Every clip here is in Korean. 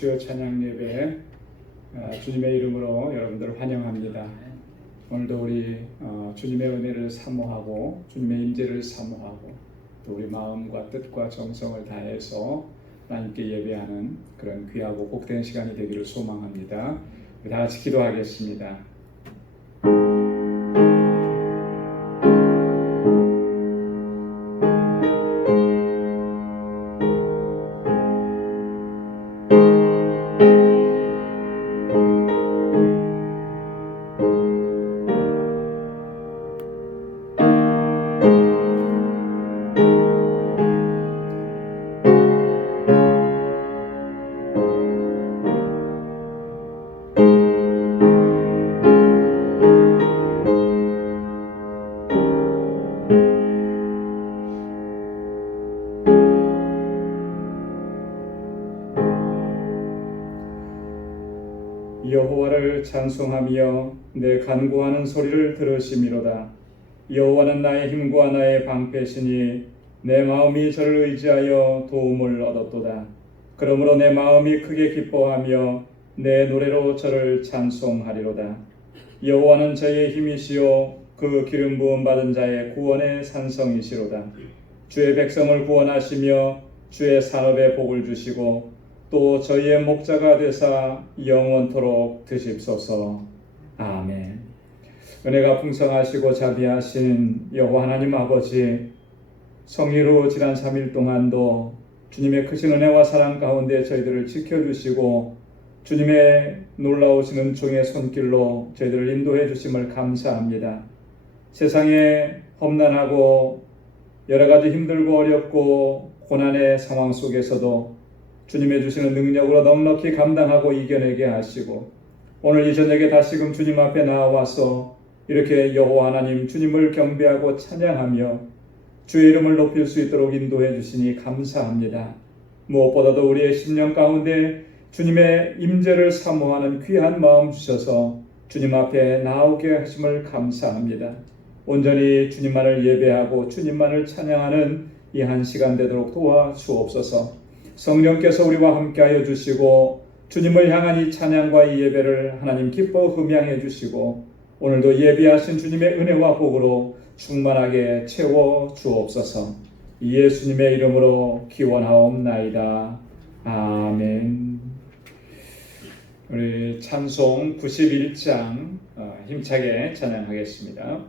수요 찬양 예배 주님의 이름으로 여러분들을 환영합니다. 오늘도 우리 주님의 은혜를 사모하고 주님의 임재를 사모하고 또 우리 마음과 뜻과 정성을 다해서 하나님께 예배하는 그런 귀하고 복된 시간이 되기를 소망합니다. 다 같이 기도하겠습니다. 여호와를 찬송하며 내 간구하는 소리를 들으시미로다. 여호와는 나의 힘과 나의 방패시니 내 마음이 저를 의지하여 도움을 얻었도다. 그러므로 내 마음이 크게 기뻐하며 내 노래로 저를 찬송하리로다. 여호와는 저의 힘이시요 그 기름 부음 받은 자의 구원의 산성이시로다. 주의 백성을 구원하시며 주의 산업에 복을 주시고 또 저희의 목자가 되사 영원토록 드십소서. 아멘. 은혜가 풍성하시고 자비하신 여호와 하나님 아버지, 성리로 지난 3일 동안도 주님의 크신 은혜와 사랑 가운데 저희들을 지켜주시고 주님의 놀라우신 은총의 손길로 저희들을 인도해 주심을 감사합니다. 세상에 험난하고 여러 가지 힘들고 어렵고 고난의 상황 속에서도 주님의 주시는 능력으로 넉넉히 감당하고 이겨내게 하시고 오늘 이 저녁에 다시금 주님 앞에 나와서 이렇게 여호와 하나님 주님을 경배하고 찬양하며 주의 이름을 높일 수 있도록 인도해 주시니 감사합니다. 무엇보다도 우리의 심령 가운데 주님의 임재를 사모하는 귀한 마음 주셔서 주님 앞에 나오게 하심을 감사합니다. 온전히 주님만을 예배하고 주님만을 찬양하는 이 한 시간 되도록 도와주옵소서. 성령께서 우리와 함께하여 주시고 주님을 향한 이 찬양과 이 예배를 하나님 기뻐 흠양해 주시고 오늘도 예비하신 주님의 은혜와 복으로 충만하게 채워 주옵소서. 예수님의 이름으로 기원하옵나이다. 아멘. 우리 찬송 91장 힘차게 찬양하겠습니다.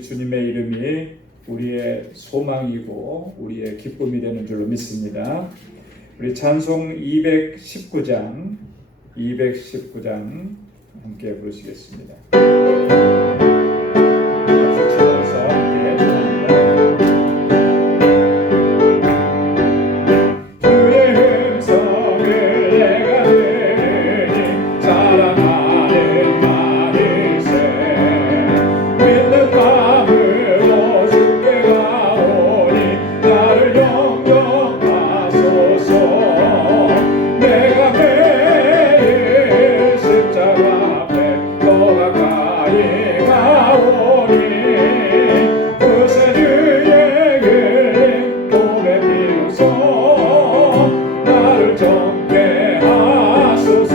우리 주님의 이름이 우리의 소망이고 우리의 기쁨이 되는 줄로 믿습니다. 우리 찬송 219장 함께 부르시겠습니다. 박수 치면서 함께 찬양합니다. 주의 음성을 내가 들으니 사랑하는 마음일세 믿는 마음으로 주께 가오니 나를 영접하소서. 내가 매일 십자가 앞에 더 가까이 가오니 구세주의 흘린 몸의 비로소 나를 정케 하소서.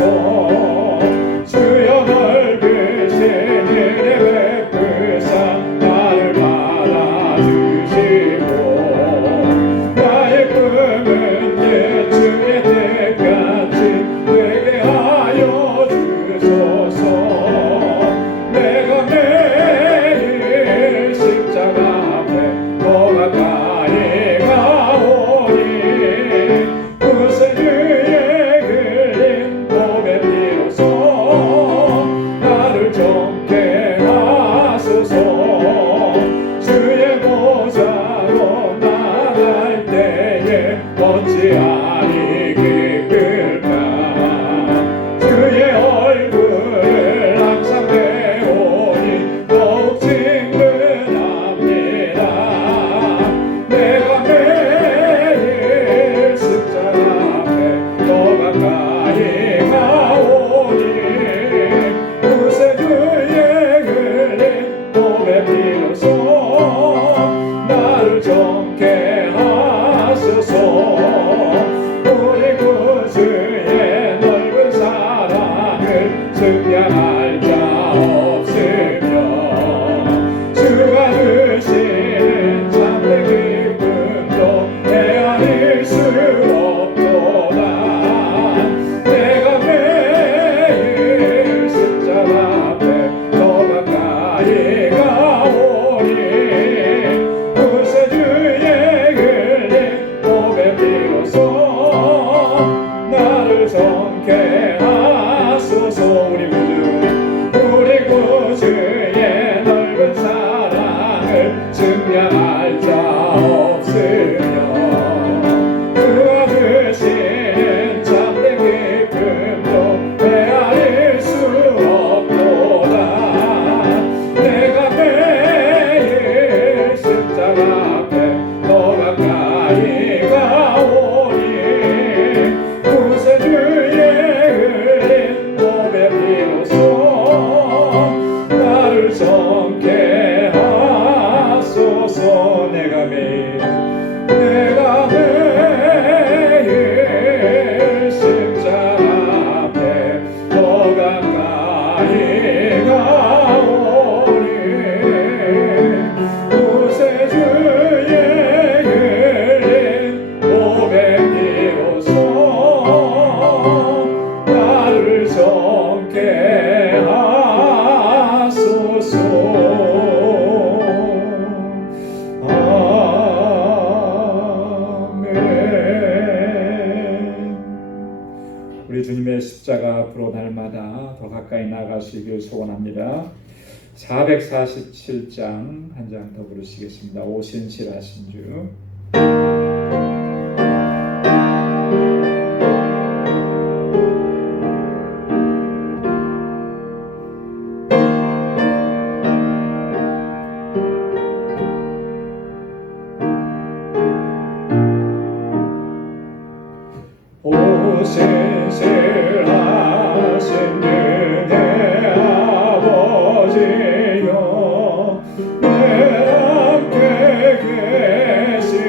주여 넓으신 은혜 베푸사 나를 받아주시고 나의 꿈은 예수의 때까지 되게 하여 주소서. 내가 매일 십자가 앞에 더 가까이 가오니 구세주의 흘린 몸의 피로써 나를 정케 하소서. 주의 보좌로 나갈 때에 어찌하니 기쁠까. 주의 얼굴을 항상 배우니 더욱 친근합니다. 내가 매일 십자가 앞에 더 가까이 가오니 구세주의 흘린 몸의 피로써 나를 정케 하소서. 우리 구주의 넓은 사랑을 증량할 자 없으며 주가 주시는 참된 기쁨도 헤아릴 수 없도다. 내가 매일 십자가 앞에 더 가까이 가오니 구세주의 흘린 몸의 피로써 나를 정케 하소서. 우리 구주의 넓은 사랑을 증량할 자 없으며 그와 주시는 참된 기쁨도 헤아릴 수 없도다. 내가 매일 십자가 앞에 더 가까이 가오니 구세주의 흘린 몸의 피로써 나를 정케 하소서. 내가 매일 십자가 앞에 더 가까이 가오니 구세주의 흘린 몸의 피로써 나를 정케 하소서. 아멘. 우리 주님의 십자가 앞으로 날마다 더 가까이 나가시길 소원합니다. 447장 한 장 더 부르시겠습니다. 오신실 하신 주. 오신실하신 은혜 아버지여 내 함께 계신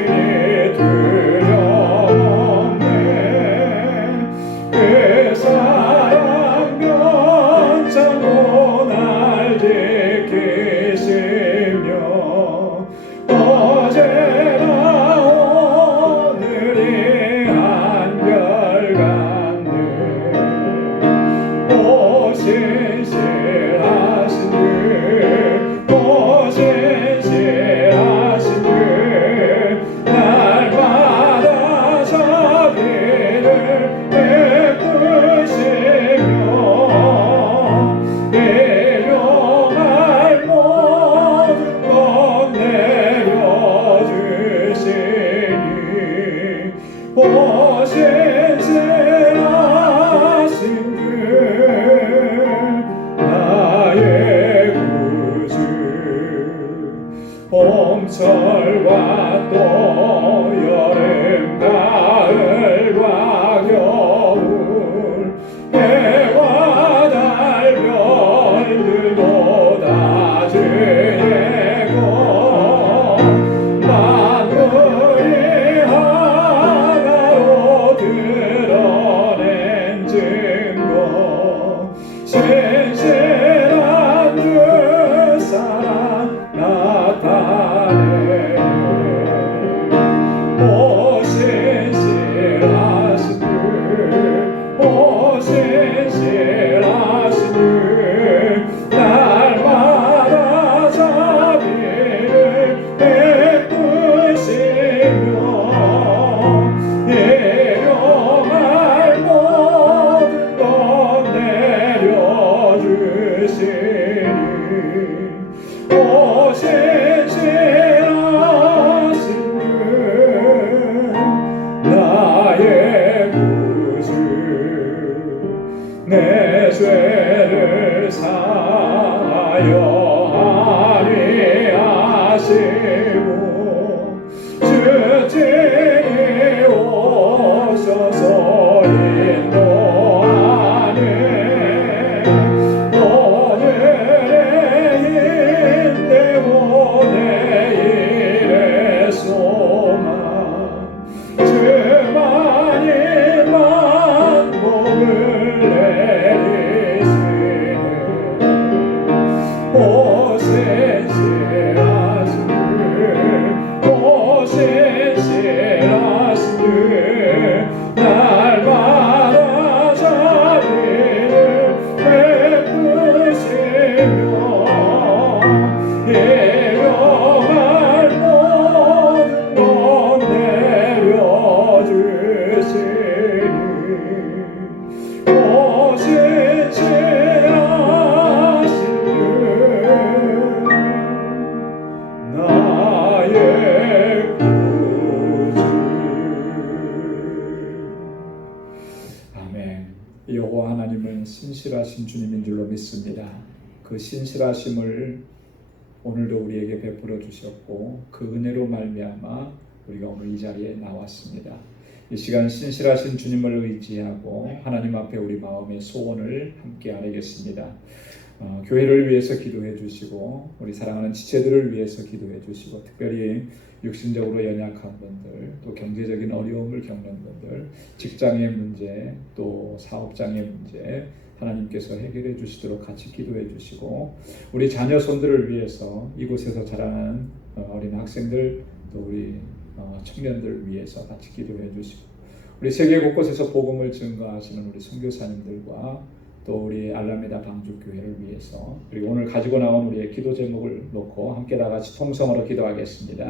신실한 주 사랑 나타내 오 신실하신 주 오 신실하신 주 날마다 자비를 베푸시며 일용할 모든 것 내려주시니 오 신실하신 주 나의 구주 내 죄를 사하여 아니하시고 주님이 오셔서 인도하네 오늘의 일 때문에 일의 소망 주만이 만복을 내리시네 오 신실하신 주 오 신실하신 주 날마다 자비를 베푸시며 일용할 모든 것 내려주시니 오 신실하신 주 나의 구주 아멘. 여호와 하나님은 신실하신 주님인 줄로 믿습니다. 그 신실하심을 오늘도 우리에게 베풀어 주셨고 그 은혜로 말미암아 우리가 오늘 이 자리에 나왔습니다. 이 시간 신실하신 주님을 의지하고 하나님 앞에 우리 마음의 소원을 함께 아뢰겠습니다. 교회를 위해서 기도해 주시고 우리 사랑하는 지체들을 위해서 기도해 주시고 특별히 육신적으로 연약한 분들 또 경제적인 어려움을 겪는 분들 직장의 문제 또 사업장의 문제 하나님께서 해결해 주시도록 같이 기도해 주시고 우리 자녀 손들을 위해서 이곳에서 자라는 어린 학생들 또 우리 청년들 위해서 같이 기도해 주시고 우리 세계 곳곳에서 복음을 증거하시는 우리 선교사님들과 또 우리 알라메다 방주교회를 위해서 그리고 오늘 가지고 나온 우리의 기도 제목을 놓고 함께 다 같이 통성으로 기도하겠습니다.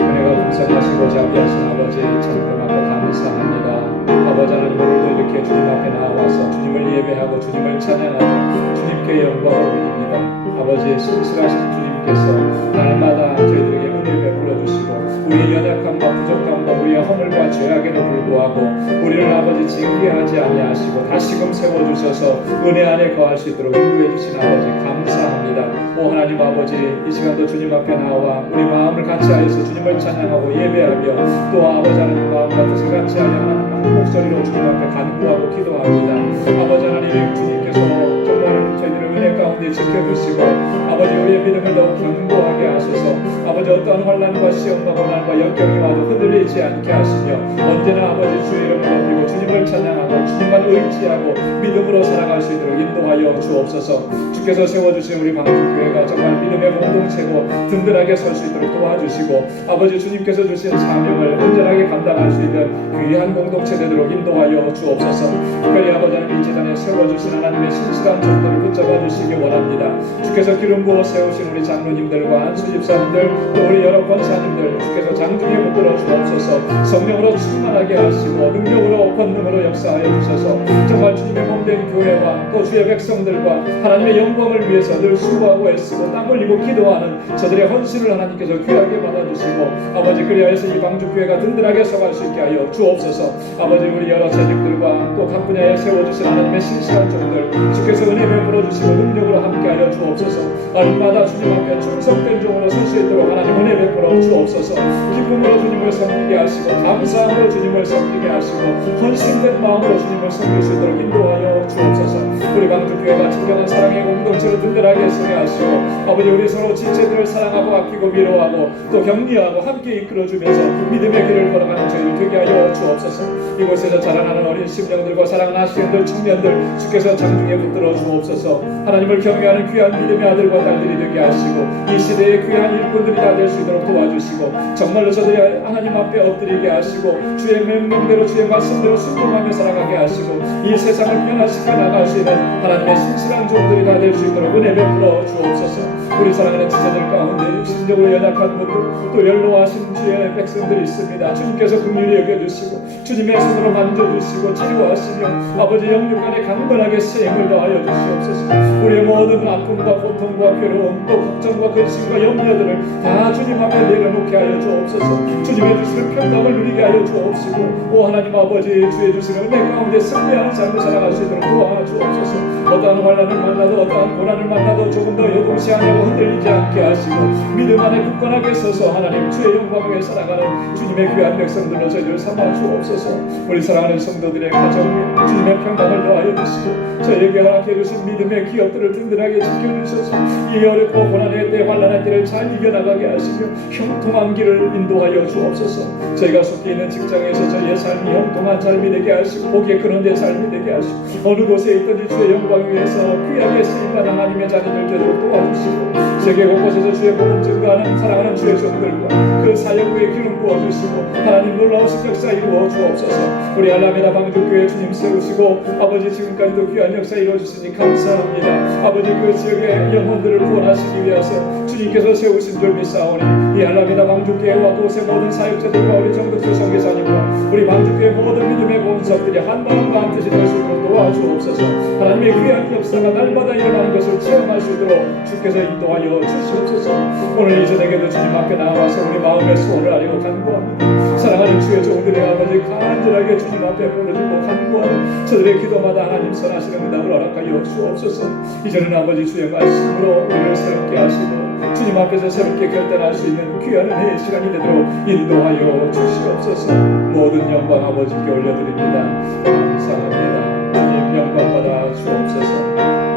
은혜가 풍성하시고 자비하신 아버지 참고 감사합니다. 아버지 하나님 오늘도 이렇게 주님 앞에 나와서 주님을 예배하고 주님을 찬양하고 주님께 영광을 올립니다. 아버지의 신실하신 주님께서 날마다 저희들에게 은혜를 베풀어 주시고 우리의 연약함과 부족함과 우리의 허물과 죄악에도 불구하고 우리를 아버지 징계하지 아니하시고 다시금 세워주셔서 은혜 안에 거할 수 있도록 인도해 주신 아버지 감사합니다. 오 하나님 아버지 이 시간도 주님 앞에 나와 우리 마음을 같이 하여서 주님을 찬양하고 예배하며 또 아버지 하나님 마음과 뜻을 같이 하여 하나님 한 목소리로 주님 앞에 간구하고 기도합니다. 아버지 하나님 주님께서 정말 저희들을 은혜 가운데 지켜주시고 아버지 우리의 믿음을 더욱 견고하게 하소서. 아버지 어떠한 환난과 시험과 고난과 역경이 와도 흔들리지 않게 하시며 언제나 아버지 주의 이름을 높이고 주님을 찬양하고 주님만 의지하고 믿음으로 살아갈 수 있도록 인도하여 주옵소서. 주께서 세워주신 우리 방주교회가 정말 믿음의 공동체고 든든하게 설 수 있도록 도와주시고 아버지 주님께서 주신 사명을 온전하게 감당할 수 있는 귀한 공동체 되도록 인도하여 주옵소서. 특별히 아버지 하나님 이 재단에 세워주신 하나님의 신실한 종들을 붙잡아 주시기 원합니다. 주께서 기름 부어 세우신 우리 장로님들과 안수 집사님들 또 우리 여러 권사님들 주께서 장중에 붙들어 주옵소서. 성령으로 충만하게 하시고 능력으로 권능으로 역사하여 주셔서 정말 주님의 몸된 교회와 또 주의 백성들과 하나님의 영광을 위해서 늘 수고하고 애쓰고 땀 흘리고 기도하는 저들의 헌신을 하나님께서 귀하게 받아주시고 아버지 그리하여서 이 방주교회가 든든하게 서갈 수 있게 하여 주옵소서. 아버지 우리 여러 재직들과 또 각 분야에 세워주신 하나님의 신실한 종들 주께서 은혜 베풀어 주시고 능력으로 함께하여 주옵소서. 날마다 주님 앞에 충성된 종으로 설 수 있도록 하나님 은혜 베풀어 주옵소서. 기쁨으로 주님을 섬기게 하시고 감사함으로 주님을 섬기게 하시고 헌신된 마음으로 주님을 섬길 수 있도록 인도하여 주옵소서. 우리 방주교회가 진정한 사랑의 공동체로 든든하게 서게 하시고 아버지 우리 서로 지체들을 사랑하고 아끼고 위로하고 또 격려하고 함께 이끌어주면서 믿음의 길을 걸어가는 저희를 되게 하여 주옵소서. 이곳에서 자라나는 어린 심령들과 사랑하는 학생들 청년들 주께서 장중에 붙들어 주옵소서. 하나님을 경외하는 귀한 믿음의 아들과 딸들이 되게 하시고 이 시대의 귀한 일꾼들이 다 될 수 있도록 도와주시고 정말로 저들이 하나님 앞에 엎드리게 하시고 주의 명령대로 주의 말씀대로 순종하며 살아가게 하시고 이 세상을 변화시켜 나갈 수 있는 하나님의 신실한 종들이 다 될 수 있도록 은혜 베풀어 주옵소서. 우리 사랑하는 지체들 가운데 육신적으로 연약한 분들 또 연로하신 주의 백성들이 있습니다. 주님께서 긍휼히 여겨주시고 주님의 손으로 만져주시고 치유하시며 아버지 영육 안에 강건하게 새 힘을 더하여 주시옵소서. 우리의 모든 아픔과 고통과 괴로움 또 걱정과 근심과 염려들을 다 주님 앞에 내려놓게 하여 주옵소서. 주님의 주시는 평강을 누리게 하여 주옵시고 오 하나님 아버지 주의 주시는 은혜 가운데 승리하는 삶을 살아갈 수 있도록 도와주옵소서. 어떠한 환난을 만나도 어떠한 고난을 만나도 조금 더 여동치하냐고 흔들리지 않게 하시고 믿음 안에 굳건하게 서서 하나님 주의 영광 위에 살아가는 주님의 귀한 백성들로 저희를 삼아 주옵소서. 우리 사랑하는 성도들의 가정에 주님의 평강을 더하여 주시고 저희에게 허락해 주신 믿음의 기업들을 든든하게 지켜주셔서 이 어렵고 고난의 때 환난의 때를 잘 이겨나가게 하시며 형통한 길을 인도하여 주옵소서. 저희가 속해 있는 직장에서 저희의 삶이 형통한 삶이 되게 하시고 복의 근원된 삶이 되게 하시고 어느 곳에 있든지 주의 영광 위에서 귀하게 쓰임받는 하나님의 자녀들 되도록 도와주시고 세계 곳곳에서 주의 복음 증거하는 사랑하는 주의 종들과 그 사역부에 기름 부어주시고 하나님 놀라우신 역사 이루어 주옵소서. 우리 알라메다 방주교회 주님 세우시고 아버지 지금까지도 귀한 역사 이루어주시니 감사합니다. 아버지 그 지역의 영혼들을 구원하시기 위해서 주님께서 세우신 줄 믿사오니 이 알라메다 방주교회와 곳의 모든 사역자들과 우리 정독수 선교사님과 우리 방주교회 모든 믿음의 본석들이 한 마음과 한 뜻이 될 수 있도록 도와주옵소서. 하나님의 귀한 역사가 날마다 일어나는 것을 체험할 수 있도록 주께서 인도하여 주시옵소서. 오늘 이 저녁에도 주님 앞에 나와서 우리 마음의 소원을 아뢰고 간구합니다. 사랑하는 주의 종들의 아버지 간절하게 주님 앞에 부르짖고 간구하는 저들의 기도마다 하나님 선하시는 응답을 허락하여 주옵소서. 이제는 아버지 주의 말씀으로 우리를 새롭게 하시고 주님 앞에서 새롭게 결단할 수 있는 귀한 은혜의 시간이 되도록 인도하여 주시옵소서. 모든 영광 아버지께 올려드립니다. 감사합니다. 주님 영광 받아 주옵소서.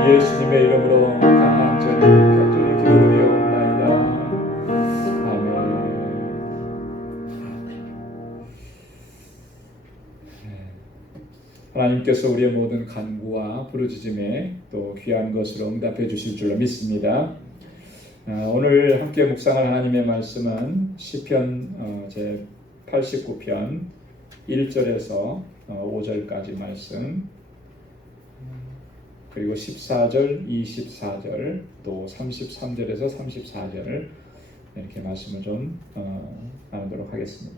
예수님의 이름으로 간절히 곁들이 기도드리옵나이다. 아멘. 하나님께서 우리의 모든 간구와 부르짖음에 또 귀한 것으로 응답해 주실 줄로 믿습니다. 오늘 함께 묵상할 하나님의 말씀은 시편 제 89편 1절에서 5절까지 말씀, 그리고 14절, 24절, 또 33절에서 34절 이렇게 말씀을 좀 나누도록 하겠습니다.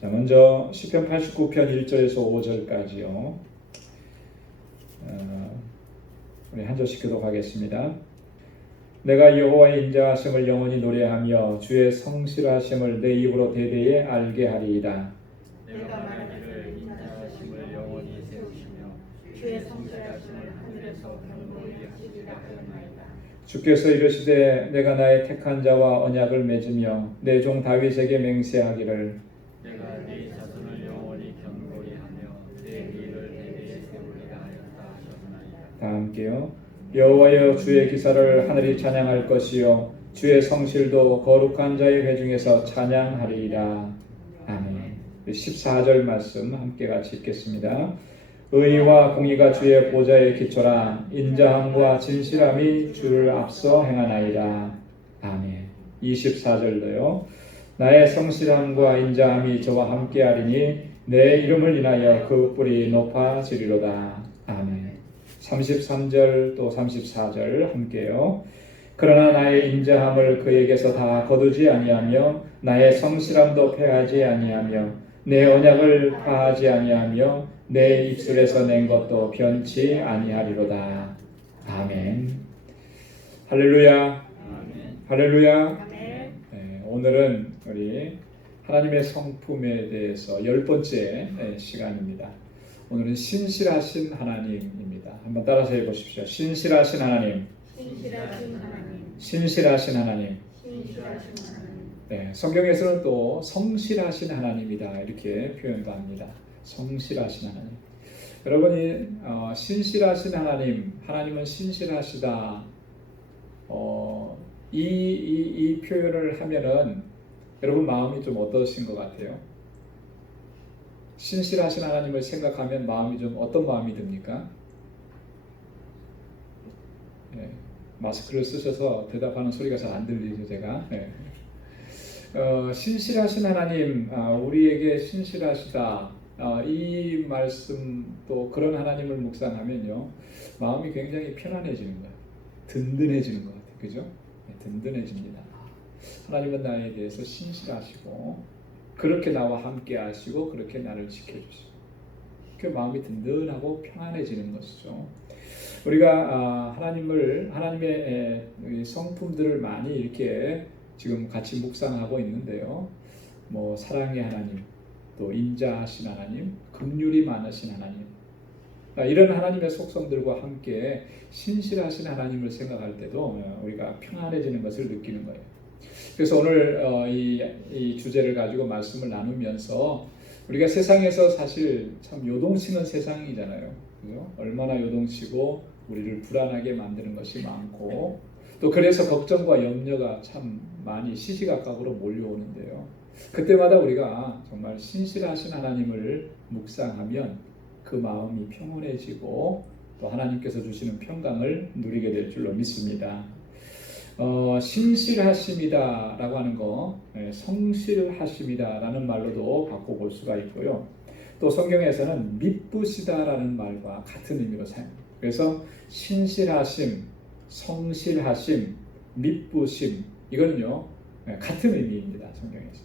자, 먼저 시편 89편 1절에서 5절까지요. 우리 한 절씩 교독하겠습니다. 내가 여호와의 인자하심을 영원히 노래하며 주의 성실하심을 내 입으로 대대에 알게 하리이다. 내가 말하기를 인자하심을 영원히 세우시며 주의 성실하심을 하늘에서 경고히 하시리라 하였나이다. 주께서 이르시되 내가 나의 택한 자와 언약을 맺으며 내 종 다윗에게 맹세하기를 내가 네 자손을 영원히 경고히 하며 내 일을 대대에 세우리라 하였다 하셨나이다. 다 함께요. 여호와여 주의 기사를 하늘이 찬양할 것이요 주의 성실도 거룩한 자의 회중에서 찬양하리이다. 아멘. 14절 말씀 함께 같이 읽겠습니다. 의와 공의가 주의 보좌에 기초라. 인자함과 진실함이 주를 앞서 행하나이다. 아멘. 24절도요. 나의 성실함과 인자함이 저와 함께하리니 내 이름을 인하여 그 뿔이 높아지리로다. 아멘. 33절 또 34절 함께요. 그러나 나의 인자함을 그에게서 다 거두지 아니하며 나의 성실함도 패하지 아니하며 내 언약을 파하지 아니하며 내 입술에서 낸 것도 변치 아니하리로다. 아멘. 할렐루야. 아멘. 할렐루야. 아멘. 네, 오늘은 우리 하나님의 성품에 대해서 10번째 시간입니다. 오늘은 신실하신 하나님입니다. 한번 따라서 해보십시오. 신실하신 하나님. 신실하신 하나님. 신실하신 하나님. 신실하신 하나님. 네, 성경에서는 또 성실하신 하나님이다 이렇게 표현도 합니다. 성실하신 하나님. 여러분이 신실하신 하나님은 신실하시다. 이 표현을 하면은 여러분 마음이 좀 어떠신 것 같아요? 신실하신 하나님을 생각하면 마음이 좀 어떤 마음이 듭니까? 예, 마스크를 쓰셔서 대답하는 소리가 잘 안 들리죠, 제가. 예. 신실하신 하나님, 우리에게 신실하시다. 이 말씀 또 그런 하나님을 묵상하면요, 마음이 굉장히 편안해지는 거예요. 든든해지는 것 같아요, 그죠? 네, 든든해집니다. 하나님은 나에 대해서 신실하시고 그렇게 나와 함께 하시고 그렇게 나를 지켜주시고 그 마음이 든든하고 평안해지는 것이죠. 우리가 하나님의 성품들을 많이 이렇게 지금 같이 묵상하고 있는데요. 뭐 사랑의 하나님, 또 인자하신 하나님, 긍휼이 많으신 하나님, 이런 하나님의 속성들과 함께 신실하신 하나님을 생각할 때도 우리가 평안해지는 것을 느끼는 거예요. 그래서 오늘 이 주제를 가지고 말씀을 나누면서 우리가 세상에서 사실 참 요동치는 세상이잖아요. 그죠? 얼마나 요동치고 우리를 불안하게 만드는 것이 많고 또 그래서 걱정과 염려가 참 많이 시시각각으로 몰려오는데요. 그때마다 우리가 정말 신실하신 하나님을 묵상하면 그 마음이 평온해지고 또 하나님께서 주시는 평강을 누리게 될 줄로 믿습니다. 신실하심이다라고 하는 거, 성실하심이다라는 말로도 바꿔볼 수가 있고요. 또 성경에서는 미쁘시다라는 말과 같은 의미로 사용합니다. 그래서 신실하심, 성실하심, 미쁘심 이거는요 같은 의미입니다. 성경에서.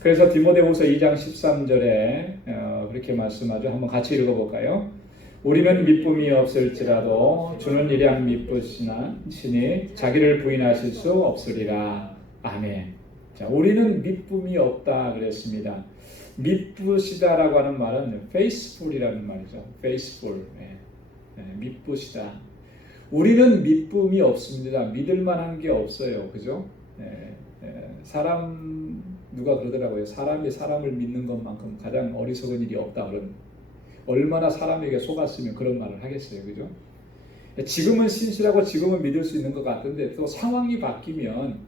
그래서 디모데후서 2장 13절에 그렇게 말씀하죠. 한번 같이 읽어볼까요? 우리는 미쁨이 없을지라도 주는 일양 미쁘시니 자기를 부인하실 수 없으리라. 아멘. 자, 우리는 미쁨이 없다 그랬습니다. 미쁘시다라고 하는 말은 faithful이라는 말이죠. faithful. 미쁘시다. 우리는 미쁨이 없습니다. 믿을 만한 게 없어요. 그죠? 사람 누가 그러더라고요. 사람이 사람을 믿는 것만큼 가장 어리석은 일이 없다 그런. 얼마나 사람에게 속았으면 그런 말을 하겠어요. 그죠? 지금은 신실하고 지금은 믿을 수 있는 것 같은데 또 상황이 바뀌면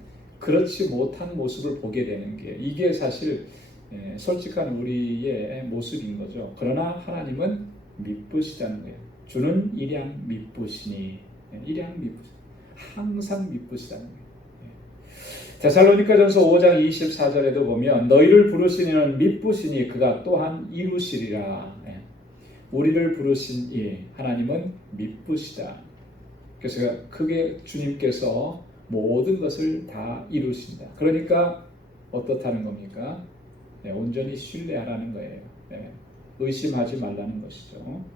그렇지 못한 모습을 보게 되는 게 이게 사실 솔직한 우리의 모습인 거죠. 그러나 하나님은 미쁘시다는 거예요. 주는 일양 미쁘시니 일양 미쁘시 항상 미쁘시다는 거예요. 데살로니가전서 5장 24절에도 보면 너희를 부르시는 미쁘시니 그가 또한 이루시리라. 우리를 부르신 이 하나님은 미쁘시다. 그래서 크게 주님께서 모든 것을 다 이루신다. 그러니까 어떻다는 겁니까? 온전히 신뢰하라는 거예요. 의심하지 말라는 것이죠.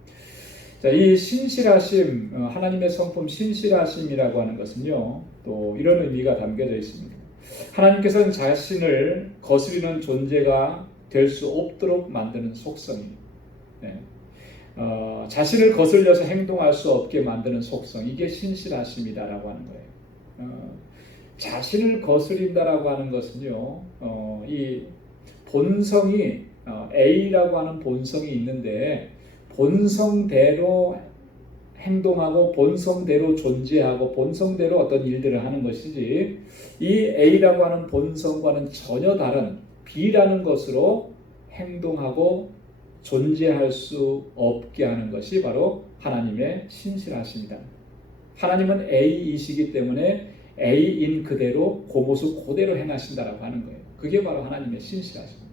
자, 이 신실하심, 하나님의 성품 신실하심이라고 하는 것은요, 또 이런 의미가 담겨져 있습니다. 하나님께서는 자신을 거스리는 존재가 될 수 없도록 만드는 속성입니다. 자신을 거슬려서 행동할 수 없게 만드는 속성, 이게 신실하심이다라고 하는 거예요. 자신을 거스린다라고 하는 것은요, 이 본성이 A라고 하는 본성이 있는데 본성대로 행동하고 본성대로 존재하고 본성대로 어떤 일들을 하는 것이지 이 A라고 하는 본성과는 전혀 다른 B라는 것으로 행동하고 존재할 수 없게 하는 것이 바로 하나님의 신실하심이다. 하나님은 A이시기 때문에 A인 그대로 그 모습 그대로 행하신다라고 하는 거예요. 그게 바로 하나님의 신실하심입니다.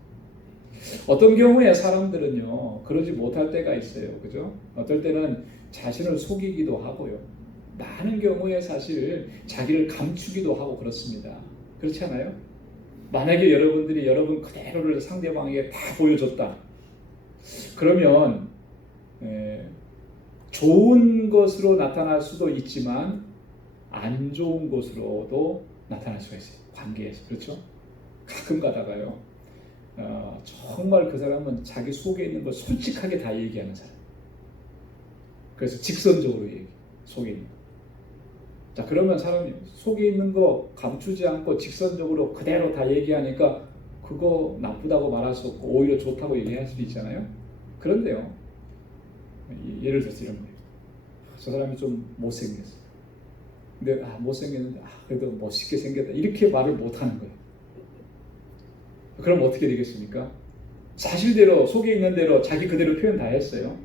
어떤 경우에 사람들은요 그러지 못할 때가 있어요. 그죠? 어떨 때는 자신을 속이기도 하고요. 많은 경우에 사실 자기를 감추기도 하고 그렇습니다. 그렇지 않아요? 만약에 여러분들이 여러분 그대로를 상대방에게 다 보여줬다. 그러면 좋은 것으로 나타날 수도 있지만 안 좋은 것으로도 나타날 수가 있어요. 관계에서. 그렇죠? 가끔 가다가요. 정말 그 사람은 자기 속에 있는 걸 솔직하게 다 얘기하는 사람. 그래서 직선적으로 얘기해. 속에 있는 거. 자, 그러면 사람이 속에 있는 거 감추지 않고 직선적으로 그대로 다 얘기하니까 그거 나쁘다고 말할 수 없고 오히려 좋다고 얘기할 수도 있잖아요. 그런데요, 예를 들어서 이런 거예요. 저 사람이 좀 못생겼어. 근데 못생겼는데 그래도 멋있게 생겼다. 이렇게 말을 못하는 거예요. 그럼 어떻게 되겠습니까? 사실대로 속에 있는 대로 자기 그대로 표현 다 했어요.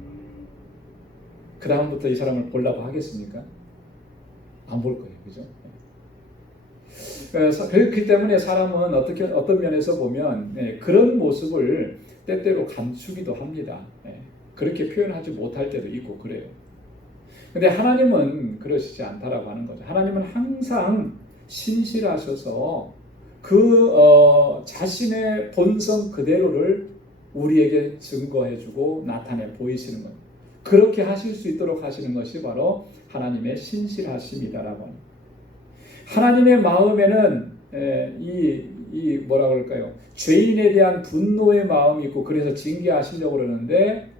그 다음부터 이 사람을 보려고 하겠습니까? 안 볼 거예요. 그죠? 그렇기 때문에 사람은 어떤 면에서 보면 그런 모습을 때때로 감추기도 합니다. 그렇게 표현하지 못할 때도 있고 그래요. 근데 하나님은 그러시지 않다라고 하는 거죠. 하나님은 항상 신실하셔서 자신의 본성 그대로를 우리에게 증거해주고 나타내 보이시는 거예요. 그렇게 하실 수 있도록 하시는 것이 바로 하나님의 신실하심이다라고 합니다. 하나님의 마음에는 이 뭐라 그럴까요? 죄인에 대한 분노의 마음이 있고 그래서 징계하시려고 그러는데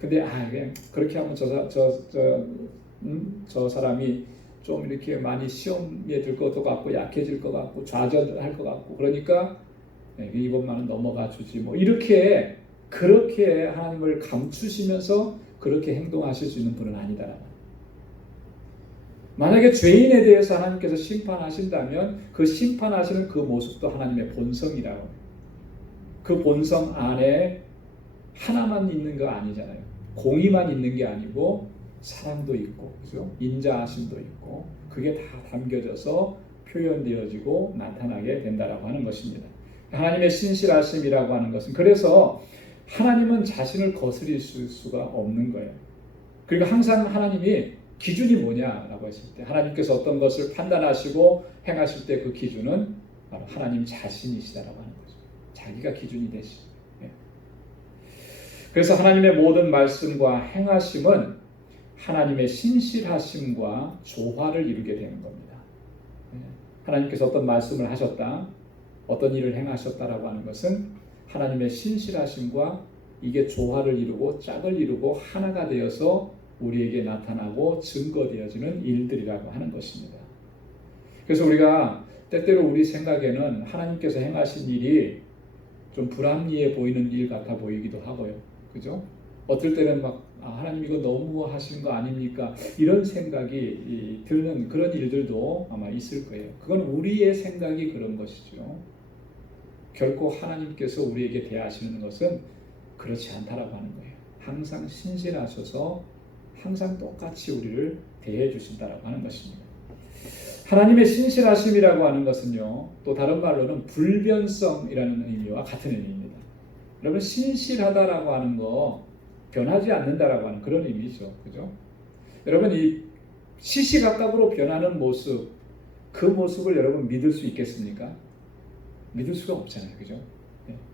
근데 그렇게 하면 저 사람이 좀 이렇게 많이 시험에 들 것도 같고 약해질 것 같고 좌절할 것 같고 그러니까 이것만은 넘어가 주지 뭐 이렇게 그렇게 하나님을 감추시면서 그렇게 행동하실 수 있는 분은 아니다라고. 만약에 죄인에 대해서 하나님께서 심판하신다면 그 심판하시는 그 모습도 하나님의 본성이라고. 그 본성 안에 하나만 있는 거 아니잖아요. 공의만 있는 게 아니고 사랑도 있고, 그죠? 인자하심도 있고, 그게 다 담겨져서 표현되어지고 나타나게 된다라고 하는 것입니다. 하나님의 신실하심이라고 하는 것은 그래서 하나님은 자신을 거스릴 수가 없는 거예요. 그리고 항상 하나님이 기준이 뭐냐라고 했을 때 하나님께서 어떤 것을 판단하시고 행하실 때 그 기준은 바로 하나님 자신이시다라고 하는 거죠. 자기가 기준이 되시죠. 그래서 하나님의 모든 말씀과 행하심은 하나님의 신실하심과 조화를 이루게 되는 겁니다. 하나님께서 어떤 말씀을 하셨다, 어떤 일을 행하셨다라고 하는 것은 하나님의 신실하심과 이게 조화를 이루고 짝을 이루고 하나가 되어서 우리에게 나타나고 증거되어지는 일들이라고 하는 것입니다. 그래서 우리가 때때로 우리 생각에는 하나님께서 행하신 일이 좀 불합리해 보이는 일 같아 보이기도 하고요. 그죠? 어떨 때는 하나님 이거 너무 하시는 거 아닙니까? 이런 생각이 드는 그런 일들도 아마 있을 거예요. 그건 우리의 생각이 그런 것이죠. 결코 하나님께서 우리에게 대하시는 것은 그렇지 않다라고 하는 거예요. 항상 신실하셔서 항상 똑같이 우리를 대해 주신다라고 하는 것입니다. 하나님의 신실하심이라고 하는 것은요, 또 다른 말로는 불변성이라는 의미와 같은 의미입니다. 여러분, 신실하다라고 하는 거 변하지 않는다라고 하는 그런 의미죠. 그죠? 여러분, 이 시시각각으로 변하는 모습, 그 모습을 여러분 믿을 수 있겠습니까? 믿을 수가 없잖아요. 그죠?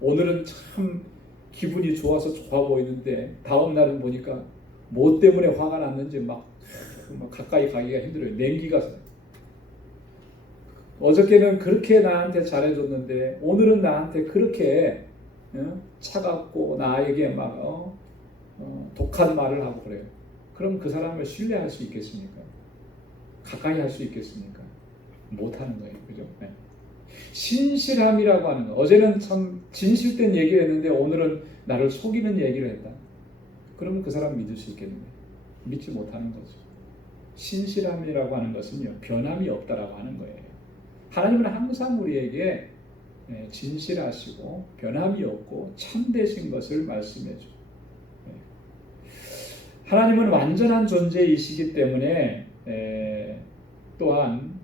오늘은 참 기분이 좋아서 좋아 보이는데 다음 날은 보니까 뭐 때문에 화가 났는지 막 가까이 가기가 힘들어요. 냉기가 서요. 어저께는 그렇게 나한테 잘해줬는데 오늘은 나한테 그렇게 차갑고 나에게 막 독한 말을 하고 그래요. 그럼 그 사람을 신뢰할 수 있겠습니까? 가까이 할 수 있겠습니까? 못하는 거예요. 그죠? 네. 신실함이라고 하는 거. 어제는 참 진실된 얘기를 했는데 오늘은 나를 속이는 얘기를 했다. 그러면 그 사람 믿을 수 있겠는데 믿지 못하는 거죠. 신실함이라고 하는 것은요, 변함이 없다라고 하는 거예요. 하나님은 항상 우리에게 진실하시고 변함이 없고 참되신 것을 말씀해 줘. 하나님은 완전한 존재이시기 때문에 또한